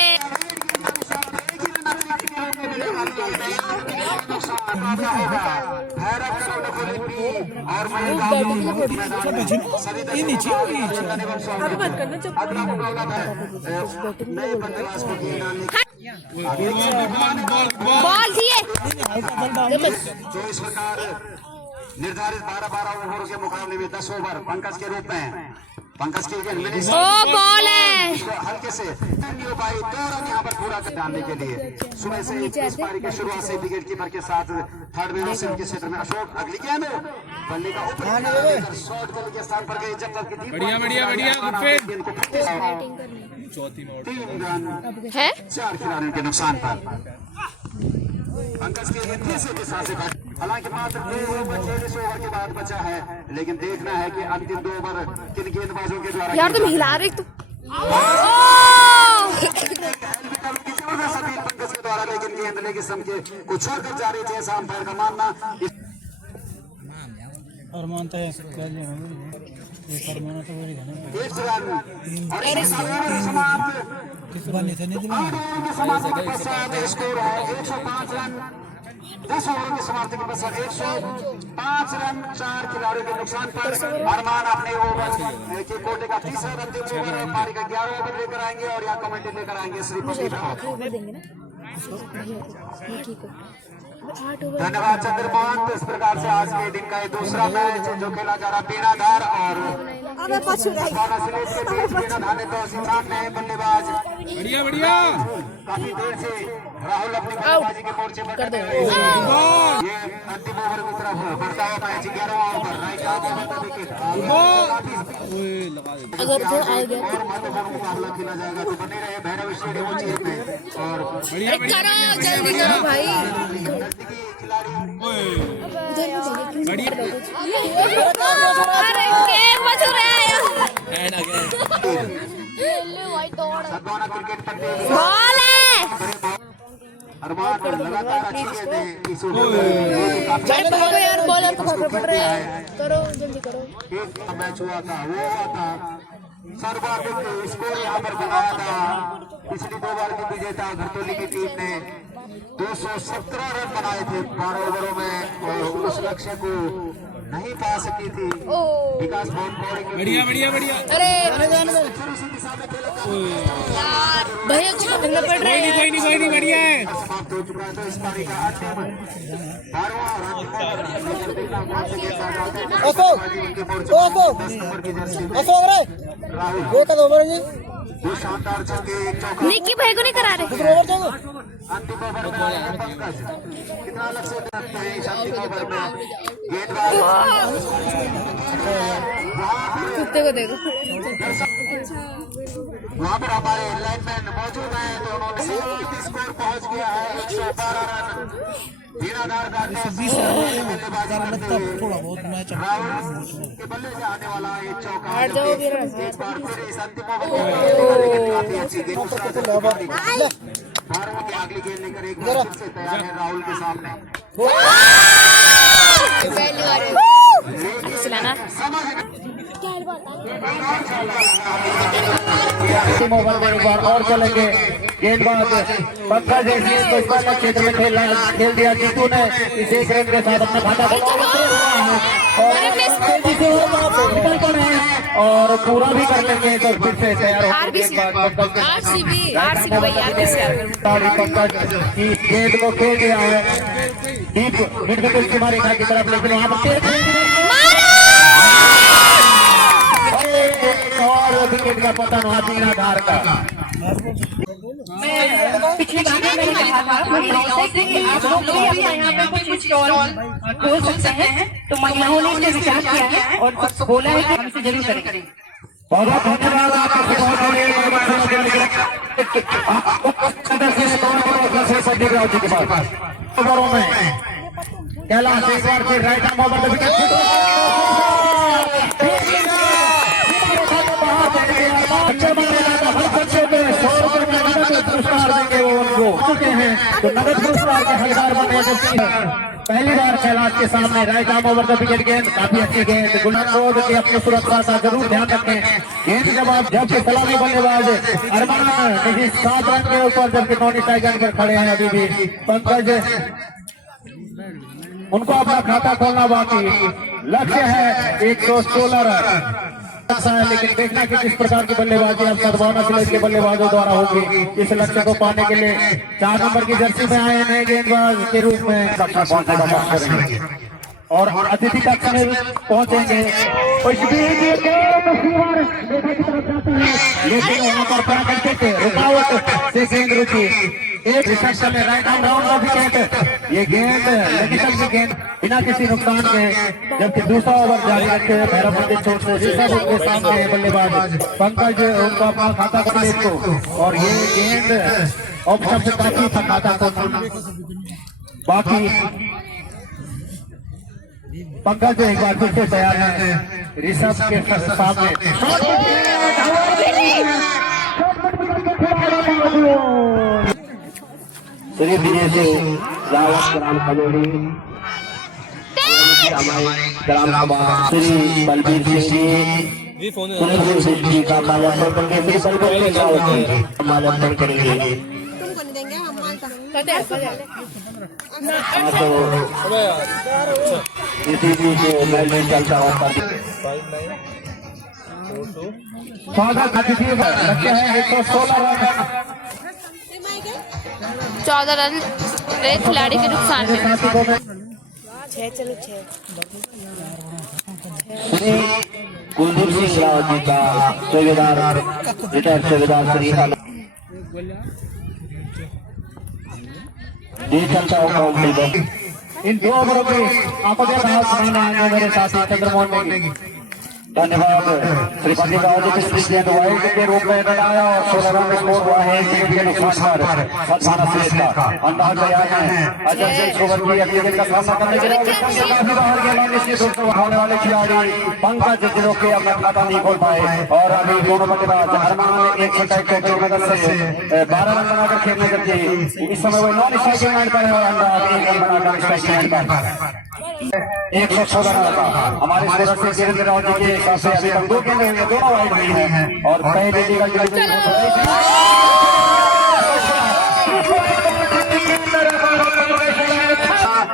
बॉल दिए जो इस प्रकार निर्धारित 12-12 ओवरों के मुकाबले में 10 ओवर पंकज के रूप में पंकज की बॉल है हल्के से नहीं हो पाई। 2 रन यहाँ पर पूरा कर डालने के लिए सुबह से इस पारी की शुरुआत से विकेट कीपर के साथ थर्ड मैन से उनके क्षेत्र में अशोक अगली गेंद बल्ले का ऊपर शॉट गली के स्थान पर गए जब तक कि 3 रन है 4 खिलाड़ियों के नुकसान पर पंकज के तीसरे के साथ हालांकि मात्र 2 ओवर 46 ओवर के बाद बचा है, लेकिन देखना है कि अंतिम 2 ओवर किन गेंदबाजों के द्वारा यार तुम हिला रहे तुम जबरदस्त अपील पंकज के द्वारा, लेकिन गेंद लेके समझे कुछ छोड़कर जा रही थी ऐसा अंपायर का मानना। और मानता है क्या एक माना तो वही है ना 1 रन और इस समाप्त किस बार नहीं था नहीं दिला स्कोर है 105 रन। 10 ओवर की समाप्ति के पश्चात 105 रन 4 खिलाड़ियों के नुकसान पर अरमान अपने ओवर के कोटे का तीसरा और अंतिम ओवर पारी का 11 ओवर लेकर आएंगे और यहाँ कमेंट्री लेकर आएंगे श्री प्रदीप। धन्यवाद चंद्रकांत। इस प्रकार से आज के दिन का ये दूसरा मैच जो खेला जा रहा बीनाधार और बीनाधार ने तो सिद्धांत में बल्लेबाज बढ़िया काफी देर से राहुल अपनी बल्लेबाजी के मोर्चे पर कर ये अंतिम ओवर की तरफ बढ़ता हुआ मैच 11वां ओवर अगर थोड़ा आगे महत्वपूर्ण मुकाबला खेला जाएगा तो बने रहे भैरव स्टेडियम में और करो जल्दी करो भाई अरे के मचू रहा है सद्भावना क्रिकेट पट्टी बॉल है अरमान लगातार अच्छी गेंदें इस भागो यार बॉलर को भागना पड़ रहा है करो जल्दी करो। एक मैच हुआ था वो हुआ था सर्वाधिक स्कोर यहाँ पर बनाया था पिछली 2 बार की विजेता घरतोली की टीम ने 217 रन बनाए थे 12 ओवरों में और उस लक्ष्य को नहीं पा सकी थी। विकास बहुत बढ़िया अरे भैया कुछ पकड़ना पड़ रहा है कोई नहीं बढ़िया है। समाप्त हो चुका है तो इस पारी का अंतिम 12वां राहुल शानदार छक्के निक्की भाई को नहीं करा रहे अंतिम ओवर में आया है पंकज कितना लक्ष्य रखते हैं इस अंतिम ओवर में गेंदबाज कुत्ते को देखो वहाँ पर हमारे लाइनमैन मौजूद हैं तो उन्होंने सीमित स्कोर पहुंच गया है 112 रन बीनाधार बल्लेबाजी करते हुए थोड़ा बहुत मैच राहुल के बल्ले से आने वाला ये चौका एक बार फिर इस अंतिम ओवर काफी अच्छी गेंद बारहवीं की अगली गेंद लेकर एक बार फिर से तैयार है राहुल के सामने ओवर में एक बार और चलेंगे। गेंदबाज पंकज तो इस बार क्षेत्र में खेल दिया जीतू ने इस 1 रन के साथ अपना खाता और पूरा भी कर लेंगे तो फिर से तैयार हो पंकज की गेंद को खेल दिया है डीप मिड विकेट की मारी की तरफ, लेकिन वहां और विकेट का पतन हुआ बीनाधार का पिछली बार भी मैंने कहा था कि आप लोग भी अपने यहाँ पे कुछ स्टॉल खोल सकते हैं, तो महिलाओं ने इससे विचार किया है और बोला है कि हम इसे जरूर करेंगे। बहुत धन्यवाद आपका पंडितराव जी के पास ओवरों में कैलाश एक बार फिर right arm over the wicket पुरस्कार देंगे वो उनको चुके हैं तो नगद पुरस्कार के हकदार बनने जैसी है। पहली बार कैलाश के सामने right arm over the wicket गेंद, काफी अच्छी गेंद। गुलशन रोड की अपनी सुरक्षा का जरूर ध्यान रखें। गेंद जबकि सलामी बल्लेबाज अरमान देखिए 7 रन के ऊपर, जबकि नॉन स्ट्राइक पर खड़े हैं अभी भी पंकज, उनको अपना खाता खोलना बाकी। लक्ष्य है 116 रन, लेकिन देखना कि किस प्रकार की बल्लेबाजी अब सद्भावना सिलेज के बल्लेबाजों द्वारा होगी। इस लक्ष्य को पाने के लिए 4 नंबर की जर्सी में आए नए गेंदबाज के रूप में लक्ष्य पहुंचने का कोशिश करेंगे और अतिथि कक्ष में पहुंचेंगे। लेकिन वहां पर प्राकृतिक रुकावट से गेंद रुकी। एक रिसेप्शन में राइट आर्म राउंड का विकेट, ये गेंद लेगिटल की गेंद बिना किसी नुकसान के, जबकि दूसरा ओवर जारी रखे हुए भैरवपुर छोड़ से के सामने बल्लेबाज पंकज उनका अपना खाता खोले को, और ये गेंद ऑप्शन से काफी था खाता खोलना बाकी। पंकज एक बार फिर से तैयार है ऋषभ के सामने। श्री विजय से रावत ग्राम खजोड़ी, ग्राम सभा श्री बलबीर सिंह जी, सुनील सिंह जी का माल्यार्पण करके श्री बलबीर सिंह रावत जी माल्यार्पण करेंगे। तो इसी बीच मैच में चलता हुआ स्वागत अतिथि लक्ष्य है 116 रन, 14 रन खिलाड़ी के नुकसान में। श्री कुलदीप सिंह रावत जी का सूबेदार रिटायर्ड सूबेदार श्री चलता हुआ इन 2 ओवरों में आपको मेरे साथी चंद्रमोहन नेगी। धन्यवाद श्री पंडितराव जी प्रेसिडेंट वाइल्ड के रूप में बनाया और 16 रन स्कोर हुआ है के नुकसान पर सद्भावना सिलेज का अंदाज तैयार है। अजय सिंह सोबत की अगली गेंद का सामना करने के लिए काफी बाहर गेंद निश्चित रूप से उठाने वाले खिलाड़ी पंकज जो के अपना खाता नहीं खोल पाए और अभी दोनों बल्लेबाज अरमान 128 की मदद से 12 रन बनाकर खेलने करके इस समय वो नॉन स्ट्राइकिंग लाइन पर है और अंदाज 1 रन बनाकर स्ट्राइकिंग लाइन पर 116 रन का हमारे सूरत से वीरेंद्र राव जी के हिसाब से अभी तक 2 गेंदें हुई, दोनों वाइड हुई हैं और पहले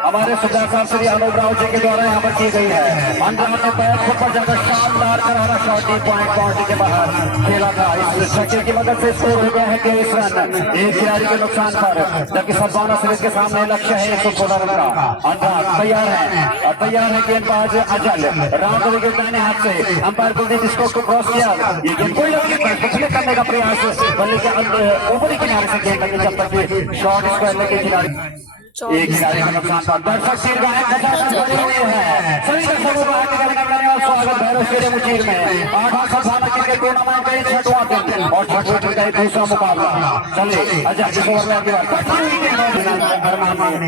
हमारे सुधार साहब श्री अनूप राव जी के द्वारा यहाँ पर की गई है। अंडर ने पैर पर जाकर शानदार करारा शॉट पॉइंट बाउंड्री के बाहर खेला था। इस शकील की मदद से स्कोर हो गया है 23 रन एक खिलाड़ी के नुकसान पर, जबकि सद्भावना सिलेज के सामने लक्ष्य है 116 रन का। अंडर तैयार है और तैयार है गेंदबाज अजल राउंड के दाहिने हाथ से अंपायर कुलदीप इसको क्रॉस किया। ये गेंद कोई करने का प्रयास बल्ले के ऊपरी किनारे से गेंद लगी, जब तक शॉट स्क्वायर लेके खिलाड़ी एक खिलाड़ी का नुकसान था। दर्शक सिर गायब है सभी दर्शकों को और स्वागत भैरव स्टेडियम उचीर में 8वां सद्भावना क्रिकेट टूर्नामेंट का 6वां दिन और 6वें दिन का दूसरा मुकाबला। चले अजय जिस ओवर में अगली बार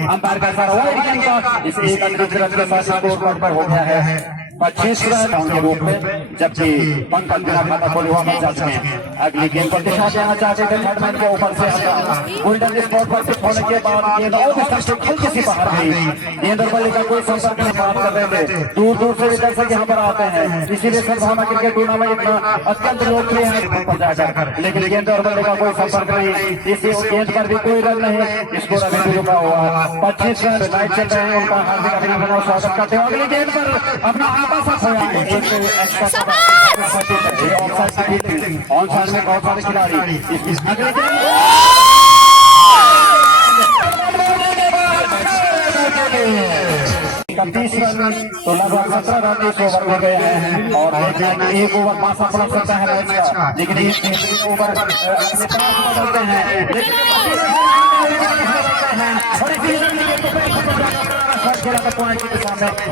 अंपायर का सारा वाइड गेंद का इस एक अतिरिक्त रन के साथ स्कोर बोर्ड पर हो गया है 25 रन के रूप में, जबकि पंकज बिना खाता खोले हुआ मैच में अगली गेंद पर दिशा देना चाहते थे। थर्ड मैन के ऊपर से गोल्डन स्पॉट पर फिट होने के बाद गेंद और हल्की सी बाहर गई। गेंद और बल्ले का कोई संपर्क नहीं बात कर रहे थे। दूर दूर से भी दर्शक यहाँ पर आते हैं, इसीलिए सद्भावना क्रिकेट टूर्नामेंट इतना अत्यंत लोकप्रिय है जाकर, लेकिन गेंद और बल्ले का कोई संपर्क नहीं, इसी गेंद पर भी कोई रन नहीं। स्कोर अभी भी रुका हुआ 25 रन मैच चल रहे हैं। उनका हार्दिक अभिनंदन और स्वागत करते हैं। अगली गेंद पर अपना ऑन साइड में बहुत सारे खिलाड़ी 31 रन, तो लगभग 17 रन इस ओवर में गए हैं। और एक ओवर पास पलट सकता है मैच का, लेकिन एक ओवर अपने पास बदलते हैं,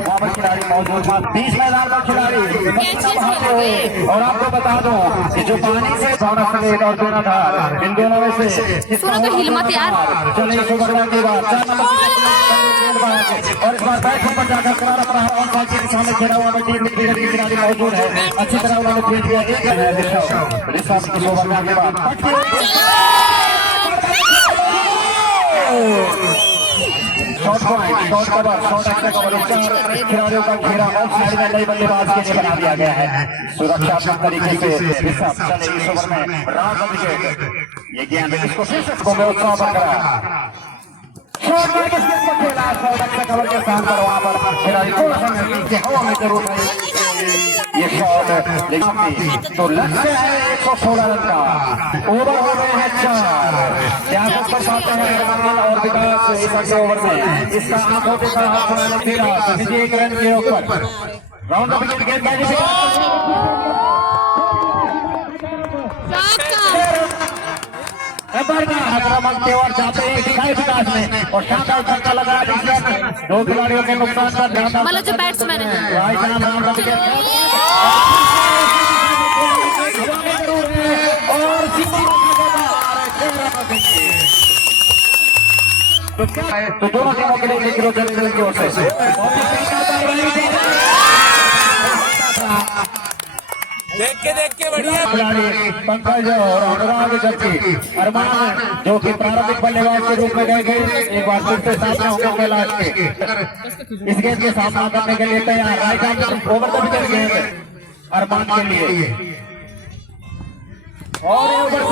वहाँ पर खिलाड़ी मौजूद था, 20 मैदान का खिलाड़ी और आपको बता दो कि जो पानी से और दोनों था, इन दोनों में से चले इस ओवर के बाद 4 नंबर और इस बार बैटिंग पर जाकर करारा पड़ा और बाकी के सामने खेला हुआ टीम खिलाड़ी मौजूद है, अच्छी तरह उन्होंने खेल दिया। एक ऋषभ इस ओवर में आगे short point, short cover, short extra cover, 4 खिलाड़ियों का घेरा ऑफ साइड में नई बल्लेबाज के लिए बना दिया गया है सुरक्षात्मक तरीके से। ऋषभ चले इस ओवर में राज विकेट, ये गेंद इसको फिर से को उत्साह बरकरार खेला शॉर्ट एक्स्ट्रा कवर के स्थान पर, वहां पर खिलाड़ी थोड़ा सा नीचे हवा में जरूर ये शॉट, तो लक्ष्य है 116 रन का। ओवर हो गए हैं 4, क्या कर पाते हैं अरमान और विकास इस अगले ओवर में। इसका आंखों के साथ विजय एक रन के ऊपर राउंड ऑफ विकेट गेंदबाजी आक्रामक की ओर जाते हैं दिखाई विकास में और शानदार छक्का लगा दिया, 2 खिलाड़ियों के नुकसान पर मतलब जो बैट्समैन है राउंड ऑफ विकेट और तो दोनों टीमों के लिए की ओर से देख के बढ़िया खिलाड़ी पंकज और अनुराग जबकि अरमान जो कि प्रारंभिक बल्लेबाज के रूप में गए थे, एक बार फिर से सामने होकर कैलाश के इस गेंद के सामना करने के लिए तैयार। Right hand over the wicket गेंद अरमान के लिए और ओवर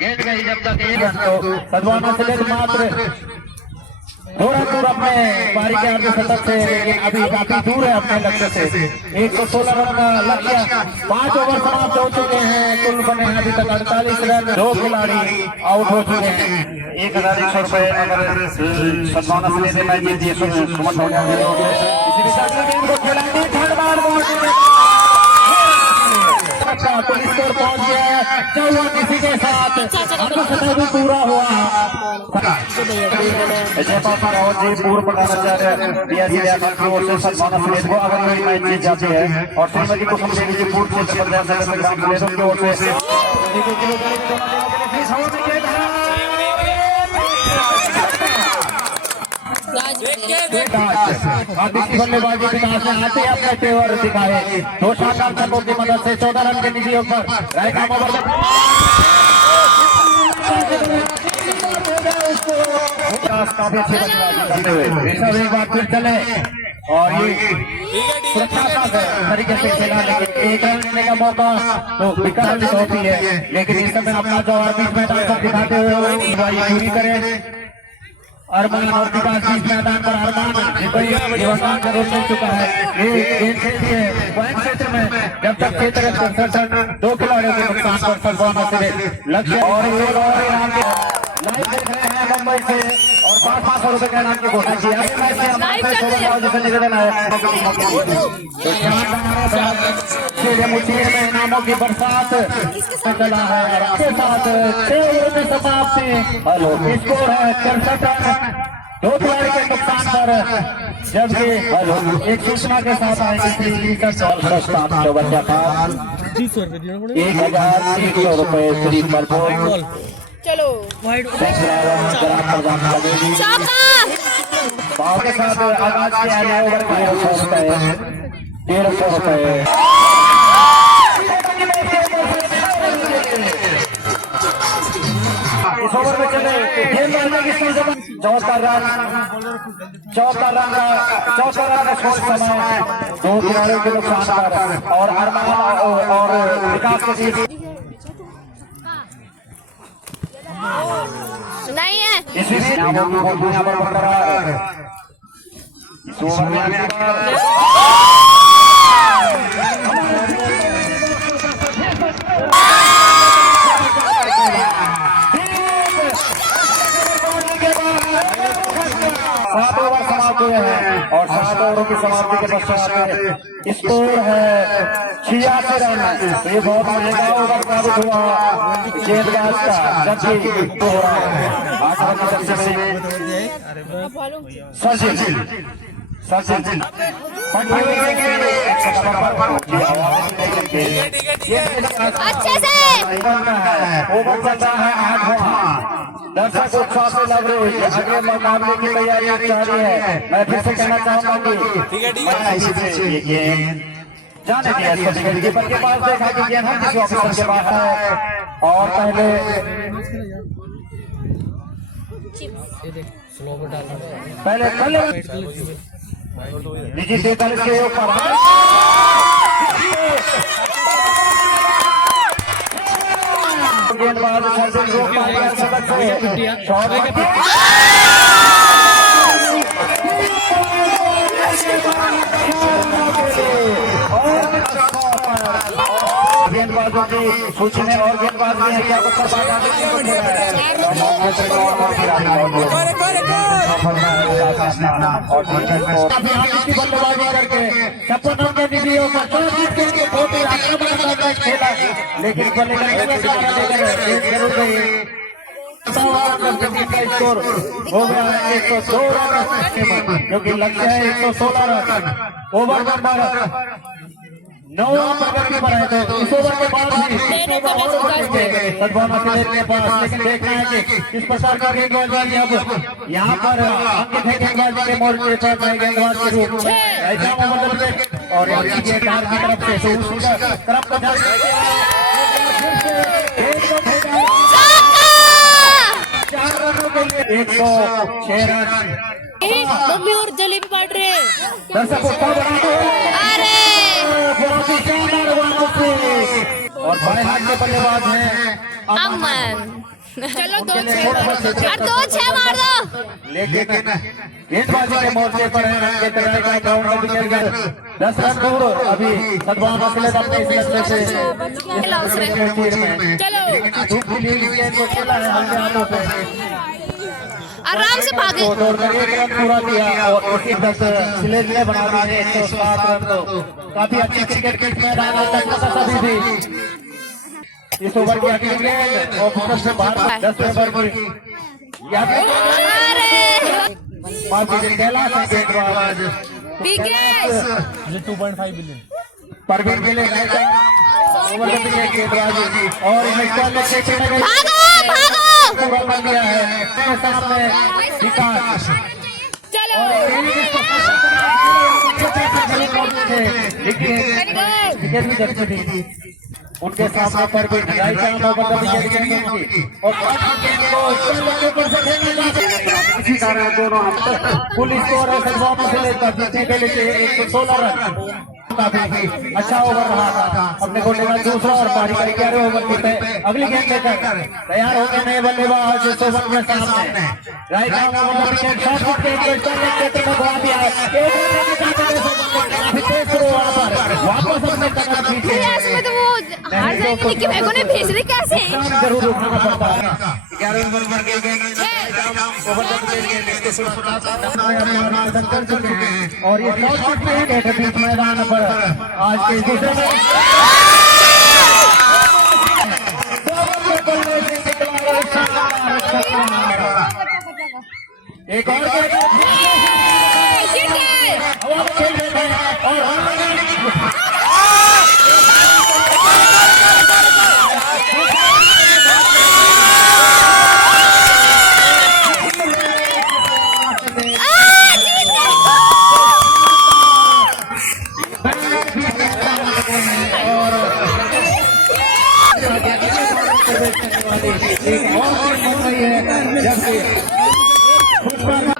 गेंद गई जब तक सदवाना से लेकर मात्र थोड़ा दूर अपने पारी के आगे शतक से, लेकिन अभी काफी दूर है अपने लक्ष्य से। 116 रन का लक्ष्य, 5 ओवर समाप्त हो चुके हैं, कुल बने अभी तक 48 रन, 2 खिलाड़ी आउट हो चुके हैं। 1100 रुपए अगर सद्भावना से लेते मैच जीतिए सुमन हो गया। इसी बीच गेंद को खिलाड़ी तो स्कोर पहुंच गया है 54 किसी के साथ भी पूरा हुआ। रावत जी पूर्व प्रधानाचार्य की ओर से सद्भावना समेत को अगर कोई मैच जीत जाते हैं और श्रीमती कुसुम देवी जी पूर्व क्षेत्र प्रधान की ओर से बल्लेबाजी विकास में आते अपने तेवर दिखाए, 2 शानदार छक्कों की मदद से 14 रन के निजी ओवर राइट आर्म ओवर काफी अच्छी ऋषभ एक बार फिर चले और ये तरीके से खेला, लेकिन 1 रन लेने का मौका तो विकास होती है, लेकिन इस समय अपना जवाब बीच मैदान पर दिखाते हुए पूरी करें। अरमान और विकास बीच मैदान पर अरमान जरूर मिल चुका है, गेंद खेलती है पॉइंट क्षेत्र में जब तक क्षेत्र 67 रन, 2 खिलाड़ियों के नुकसान पर सद्भावना से लक्ष्य और लाइव देख रहे हैं मुंबई से और 500 रुपए का इनाम की घोषणा की है। निवेदन है में इनामों की बरसात चला है और आपके साथ 6 ओवर में समाप्ति। हेलो स्कोर है 63 रन, 2 खिलाड़ी के नुकसान पर, जबकि हेलो एक सूचना के साथ आएगी 1,300 रुपए श्री पर चलो के साथ आगाज किया है ओवर 1,300 रुपए इस ओवर में चले चौथा रन का छोड़ समय 2 खिलाड़ियों के नुकसान पर और अरमान और विकास के बीच नहीं है। इसीलिए यहाँ पर बरकरार इस ओवर में के बाद 7 ओवर समाप्त हुए हैं और 7 ओवरों की समाप्ति के पश्चात स्कोर है 86 रन। तो ये बहुत महंगा ओवर साबित हुआ गेंदबाज का, जबकि हो रहा है 8 रन की तरफ से सचिन अच्छे से ओवर चलता है 8वां। दर्शक उत्साह से लग रहे हैं, अगले मुकाबले की तैयारी जारी है। मैं फिर से कहना चाहूंगा कि ये जाने दिया कीपर के पास, देखा कि गेंद हम किसी ऑफिसर के पास है और पहले निजी 43 के ऊपर गेंदबाज सर्जन रोक पाएगा सड़क से शॉट गेंदबाजों की सूची में और गेंदबाज भी है, क्या बता बल्लेबाजी करके 56 रन के निधियों का खेला, लेकिन स्कोर हो गया है 102 रन, क्योंकि लक्ष्य है 116 रन। ओवर नंबर 9 प्रगति पर है, तो इस ओवर के बाद भी सदभावना के पास, लेकिन देखना है कि किस प्रकार का गेंदबाजी अब यहाँ पर अंकित है गेंदबाजी के मोर्चे पर गेंदबाज के रूप में और की तरफ से तरफ 4 रनों के लिए 106 रन। मम्मी और जलेबी बांट रहे। दर्शक अरे और बाएं हाथ के बल्लेबाज हैं अमन। चलो 2-6 मार दो। लेकिन गेंदबाजी के मोर्चे पर है 10 रन दूर अभी सदभावना के लिए अपने इस लक्ष्य से चलो को खेला है हल्के हाथों पे, आराम से भागे। दौड़ कर 1 रन पूरा किया और उसी 10 सिले बना दिए 107 रन। तो काफी अच्छी क्रिकेट के मैदान सभी भी इस ओवर की अगली गेंद और से बाहर 10 ओवर की कैलाश है गेंदबाज 2.5 बिलियन परवीन के लिए ओवर गेंदबाज और पूरा कर दिया है सामने विकास। चलो उनके सामने पर भी इसी कारण दोनों पुलिस को से लेकर 116 रन। काफी अच्छा ओवर रहा था, अपने को लेना दूसरा और पारी का 11वें ओवर की अगली गेंद लेकर तैयार हो गए नए बल्लेबाज सोबन के सामने right arm over wicket shot के लगवा दिया है। वापस अपने कदम पीछे इसमें तो वो हार जाएंगे, लेकिन मेरे को ने भेज रहे कैसे? जरूर उठाना पड़ता है। 11वें ओवर पर और ये शॉट बीच मैदान पर आज के दूसरे एक और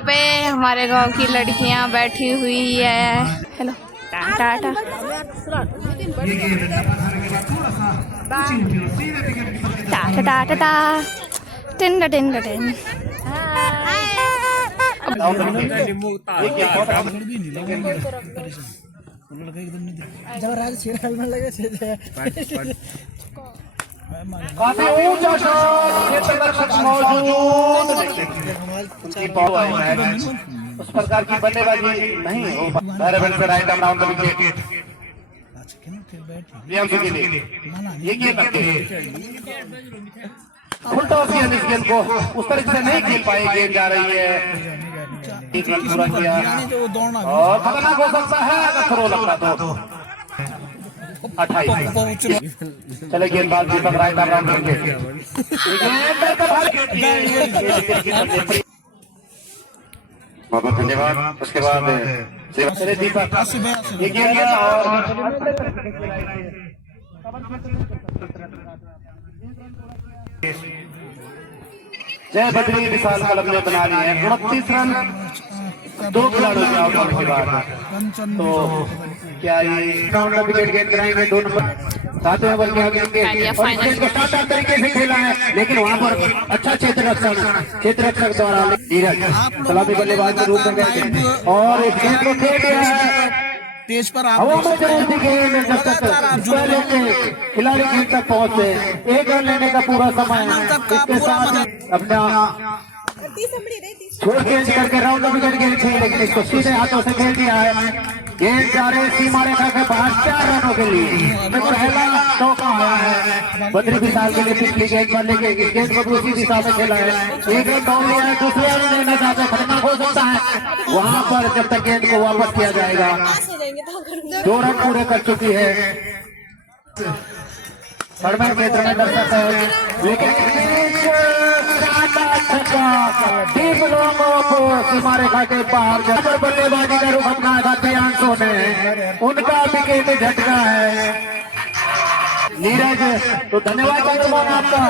पे हमारे गांव की लड़कियां बैठी हुई है। हेलो टाटा टाटा टाटा टा टिन टिन टिन। काफी ऊंचा शॉट, क्षेत्र रक्षक मौजूद, उनकी पावर है मैच, उस प्रकार की बल्लेबाजी नहीं हो पाती। से write down the wicket Priyanshu के लिए ये गेंद लगती है, उल्टा गेंद, इस गेंद को उस तरीके से नहीं खेल पाई, गेंद जा रही है, एक रन पूरा किया और खतरनाक हो सकता है अगर थ्रो लगता तो 28। चले गेंदबाज दीपक राय का राउंड लेंगे, बहुत बहुत धन्यवाद। उसके बाद चले दीपक ये गेंद और जय बद्री विशाल क्लब ने बना ली है 29 रन 2 खिलाड़ियों के आउट होने के बाद। तो क्या ये राउंड का विकेट गेंद कराएंगे 2 नंबर 7वें ओवर के आगे और इस गेंद को शानदार तरीके से खेला है, लेकिन वहां पर अच्छा क्षेत्र रक्षक द्वारा नीरज सलामी बल्लेबाज के रूप में गए थे और इस गेंद को खेल दिया है तेज पर हवा में जरूर गेंद जब तक पहले के खिलाड़ी गेंद तक पहुंचे, 1 रन लेने का पूरा समय है। इसके साथ अपना छोड़ गेंद करके राउंड विकेट गेंद थी, लेकिन इसको सीधे हाथों से खेल दिया है। गेंद जा रहे सीमा रेखा के बाहर 4 रनों के लिए पहला चौका आया है बद्री विशाल के लिए पिछली गेंद पर, लेकिन इस गेंद को भी उसी दिशा में खेला है। 1 रन डाउन लिया है, दूसरे रन लेना चाहते खतरनाक हो सकता है वहां पर जब तक गेंद को वापस किया जाएगा। 2 रन पूरे कर चुकी है थर्ड क्षेत्र में दर्शक है, लेकिन डीप लोगों को सीमा रेखा के बाहर जब बल्लेबाजी का रुख अपना था प्रियांशु ने, उनका विकेट झटका है। नीरज तो धन्यवाद चंद्रमोहन आपका,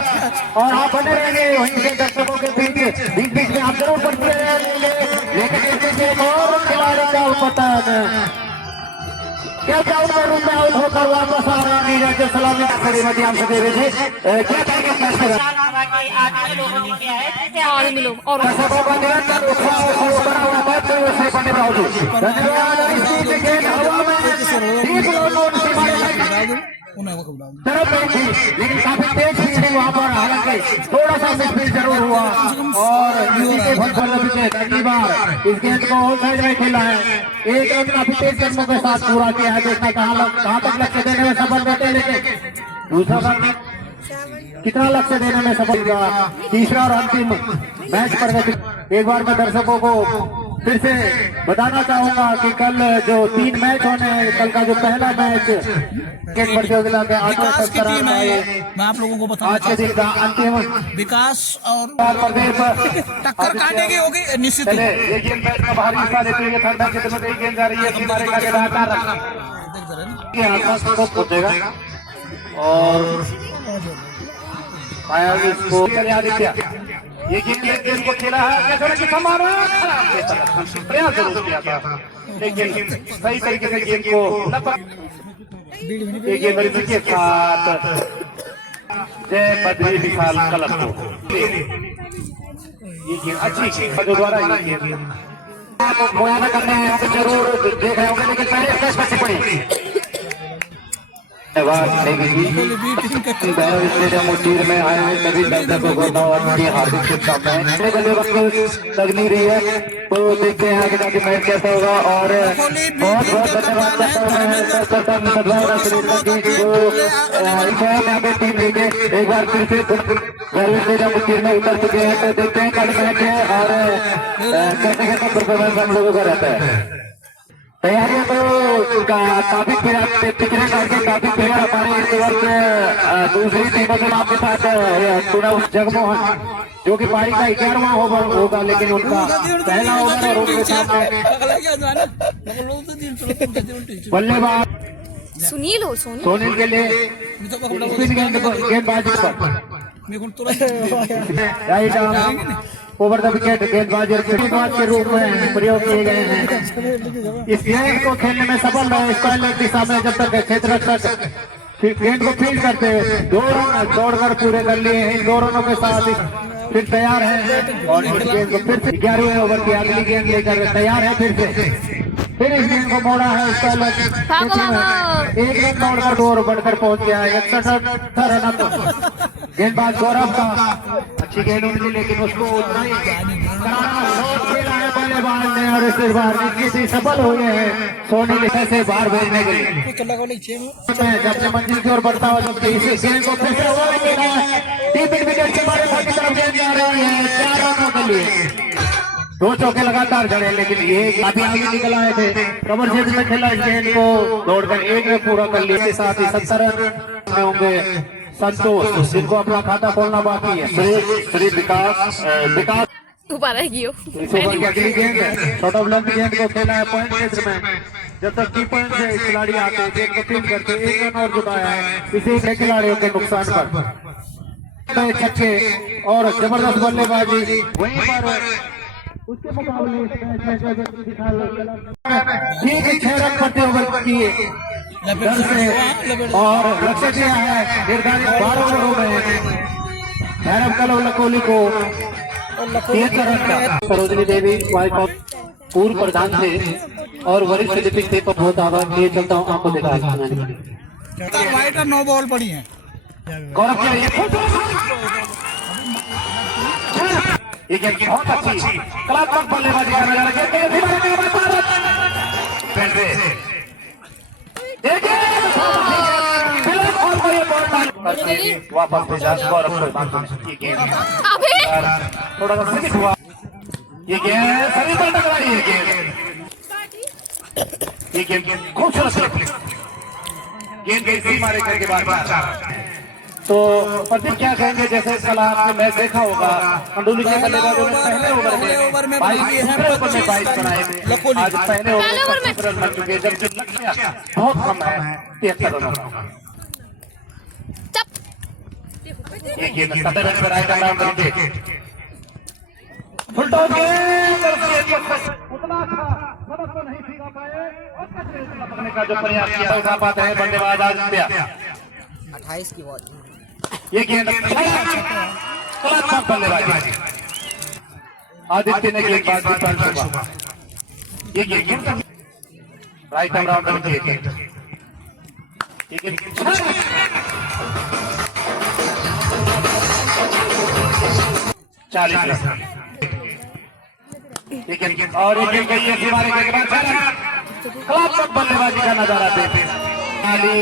और आप बने रहेंगे वहीं के दर्शकों के बीच में आप जरूर बढ़ते रहेंगे, लेकिन एक और खिलाड़ी का पतन क्या आउट में आउट होकर वापस आ रहा नीरज सलामी श्रीमती हम सभी क्या कहेंगे और मिलो और दर्शकों का निरंतर उत्साह बना हुआ बात से बने बावजूद धन्यवाद। लेकिन काफी तेज थी वहां पर, हालांकि थोड़ा सा मिसफील्ड जरूर हुआ और अगली बार इस गेंद को ऑल साइड में खेला है। 1 रन काफी तेज कदमों के साथ पूरा किया है, देखना कहां तक लक्ष्य देने में सफल रहते हैं, लेकिन दूसरा रन कितना लक्ष्य देने में सफल हुआ। तीसरा और अंतिम मैच पर एक बार मैं दर्शकों को फिर से बताना चाहूंगा कि कल जो 3 मैच होने हैं, कल का जो पहला मैच क्रिकेट प्रतियोगिता के 8वें संस्करण में मैं आप लोगों को बताऊं आज के दिन का अंतिम विकास और प्रदेश टक्कर काटने की होगी निश्चित। ये गेंद मैच का बाहरी हिस्सा लेते हुए थर्ड क्षेत्र में एक गेंद जा रही है सीमा रेखा के लगातार पहुंचेगा और पाया इसको आदित्य ये गेंद को खेला है, की संभावना प्रयास जरूर किया था, लेकिन सही तरीके से गेंद को ये गेंद के साथ जय बद्री विशाल क्लब को ये गेंद अच्छी द्वारा मुआयना करने जरूर देख रहे होंगे, लेकिन पहले पड़ी स्टेडियम मुठीर में आए हुए सभी दर्शकों को हार्दिक शुभकामनाएं। लग नहीं रही है तो देखते हैं आगे जाके मैच कैसा होगा, और बहुत बहुत धन्यवाद टीम लेके एक बार फिर से स्टेडियम मुठीर में उतर चुके हैं, तो देखते हैं कल मैच है और कैसे कैसे परफॉर्मेंस हम लोगों का रहता है। तैयारियां तो काफी पिछले साल के काफी प्लेयर हमारे इस वक्त दूसरी टीमों से आपके साथ जगमोहन जो कि पारी का 11वां ओवर होगा, लेकिन उनका पहला ओवर और उनके सामने बल्लेबाज सुनील के लिए गेंदबाजी पर राइट ओवर द विकेट गेंदबाजी के रूप में प्रयोग किए गए हैं। इस गेंद को खेलने में सफल रहे स्क्वायर दिशा में, जब तक क्षेत्र रक्षक गेंद को फील्ड करते 2 रन दौड़कर पूरे कर लिए हैं। इन 2 रनों के साथ फिर तैयार है और इस गेंद को फिर से 11वें ओवर की अगली गेंद लेकर तैयार है फिर से फिर इस गेंद को मोड़ा है उसका एक रन दौड़कर 2 ओवर बढ़कर पहुंच गया है 61 रन अप। गेंदबाज गौरव का अच्छी गेंद उनकी, लेकिन उसको उतना ही खेला है बल्लेबाज ने और इस बार निश्चित सफल हुए हैं सोनी लिखा से बाहर भेजने के लिए। जब मंजिल की ओर बढ़ता हुआ जब इस गेंद को फिर से ओवर देना है, डीप विकेट के बारे में तरफ गेंद जा रही है 4 रनों के लिए। 2 चौके लगातार जड़े, लेकिन ये काफी आगे निकल आए थे। कमर क्षेत्र में खेला इस गेंद को दौड़कर 1 में पूरा कर लिया। इसके साथ ही 70 रन में होंगे संतोष, जिनको अपना खाता खोलना बाकी है। श्री विकास ऊपर रहेगी इस ओवर की अगली गेंद है, शॉर्ट ऑफ लेंथ गेंद को खेला है पॉइंट क्षेत्र में। जब तक की पॉइंट से खिलाड़ी आते हैं गेंद को फील्ड करते 1 रन और जुटाया है इसे 6 खिलाड़ियों के नुकसान पर। छक्के और जबरदस्त बल्लेबाजी वहीं पर उसके मुकाबले 6 रन प्रति ओवर किए और लक्ष्य दिया है निर्धारित 12 ओवर हो गए हैं। भैरव कलव लकोली को 73 रन का। सरोजनी देवी पूर्व प्रधान थे और वरिष्ठ लिपिक थे, पर बहुत आभार लिए चलता हूँ आपको देखा वाइट और 9 बॉल पड़ी है। गौरव के लिए ये गेंद बहुत अच्छी कलात्मक बल्लेबाजी करने जा रहे हैं। वापस भेजा गौरव थोड़ा सा स्लिप हुआ। ये गेंद सभी पर टकराई ये गेंद खूबसूरत गेंद गई मारे करके बाद। तो प्रदीप क्या कहेंगे, जैसे कल आपने मैच देखा होगा कंडोली के बल्लेबाजों ने पहले ओवर में 22 बनाए थे, आज पहले ओवर में 25 रन बन चुके, जबकि लक्ष्य बहुत कम है 73 रनों का। ये गेंद 70 रन पर राइट आर्म करके फुल टॉस उतना सबक तो नहीं सीखा पाए और पकड़ने का जो प्रयास किया उठा पाते हैं बल्लेबाज आदित्य। 28 की बॉल ये गेंद कलात्मक बल्लेबाजी आदित्य ने गेंदबाज की पंच हुआ। ये गेंद राइट आर्म राउंड करके ये गेंद 40 रन। ये गेंद और ये गेंद गई है सीमारे के बाद कलात्मक बल्लेबाजी का नजारा देते 40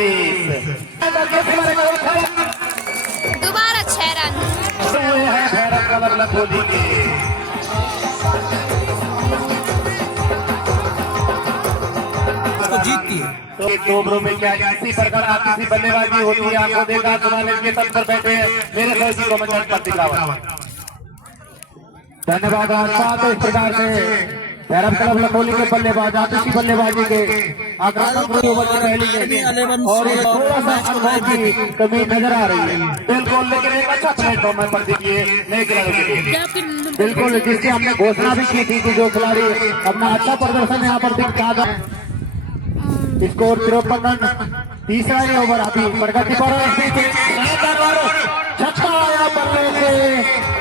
दोबारा 6 रन हुए हैं भैरव कलव लखोली के। जीतती है तो 2 ओवरों में क्या इसी प्रकार आपकी बल्लेबाजी होती है। आपको देखा सुनाने के तट पर बैठे मेरे सहयोगी कमेंटेटर प्रतीक रावत। धन्यवाद। आज इस प्रकार से भैरव कलव लखोली के बल्लेबाज आतिशी बल्लेबाजी के आक्रामक ओवर की पहली गेंद और ये थोड़ा सा अनुभव की कमी नजर आ रही है बिल्कुल, लेकिन एक अच्छा प्लेटफॉर्म है प्रदीप ये नए खिलाड़ी के लिए बिल्कुल, जिसकी हमने घोषणा भी की थी कि जो खिलाड़ी अपना अच्छा प्रदर्शन यहाँ पर दिखा रहा है। स्कोर 53 रन, तीसरा ही ओवर अभी प्रगति पर छक्का आया बल्ले से।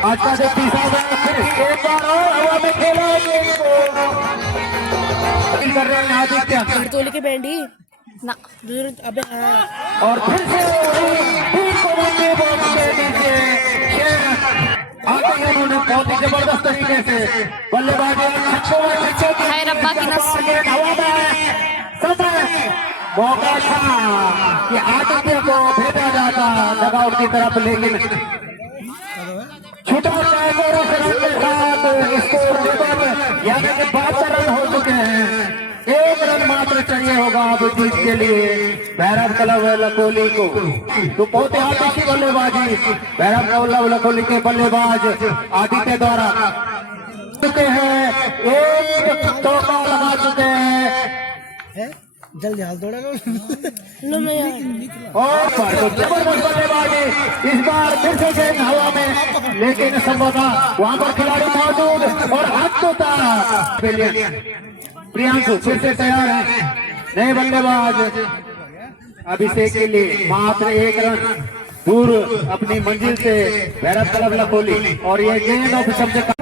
आज का जो तीसरा ओवर फिर एक बार और हवा में खेला कर रहे हैं आदित्य तोली के बैंडी ना अबे और फिर से उन्होंने बहुत ही जबरदस्त तरीके से बल्लेबाजी है रब्बा की मौका था कि आदित्य को भेजा जाता डगआउट की तरफ, लेकिन छूटा के साथ स्कोर 72 रन हो चुके हैं। 1 रन मात्र चाहिए होगा अब जीत के लिए भैरव कलव लखोली को। तो बहुत ही आतिशी बल्लेबाजी भैरव कलव लखोली के बल्लेबाज आदित्य द्वारा चुके हैं, 1 चौका लगा चुके हैं। जल्दी हाल दौड़ेगा और जबरदस्त बल्लेबाजी इस बार फिर से गेंद हवा में, लेकिन संभवतः वहां पर खिलाड़ी मौजूद और हाथ तो था। प्रियांशु फिर से तैयार है, नए बल्लेबाज अभिषेक के लिए मात्र 1 रन दूर अपनी मंजिल से भैरव कलव लखोली और ये गेंद ऑफ सबसे कर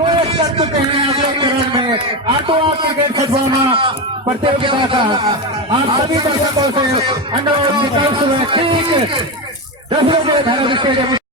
चुके हैं अगले रन में आटो आप क्रिकेट सद्भावना प्रतियोगिता का आप सभी दर्शकों से अनुरोध निकल सुबह ठीक 10 बजे धारा स्टेडियम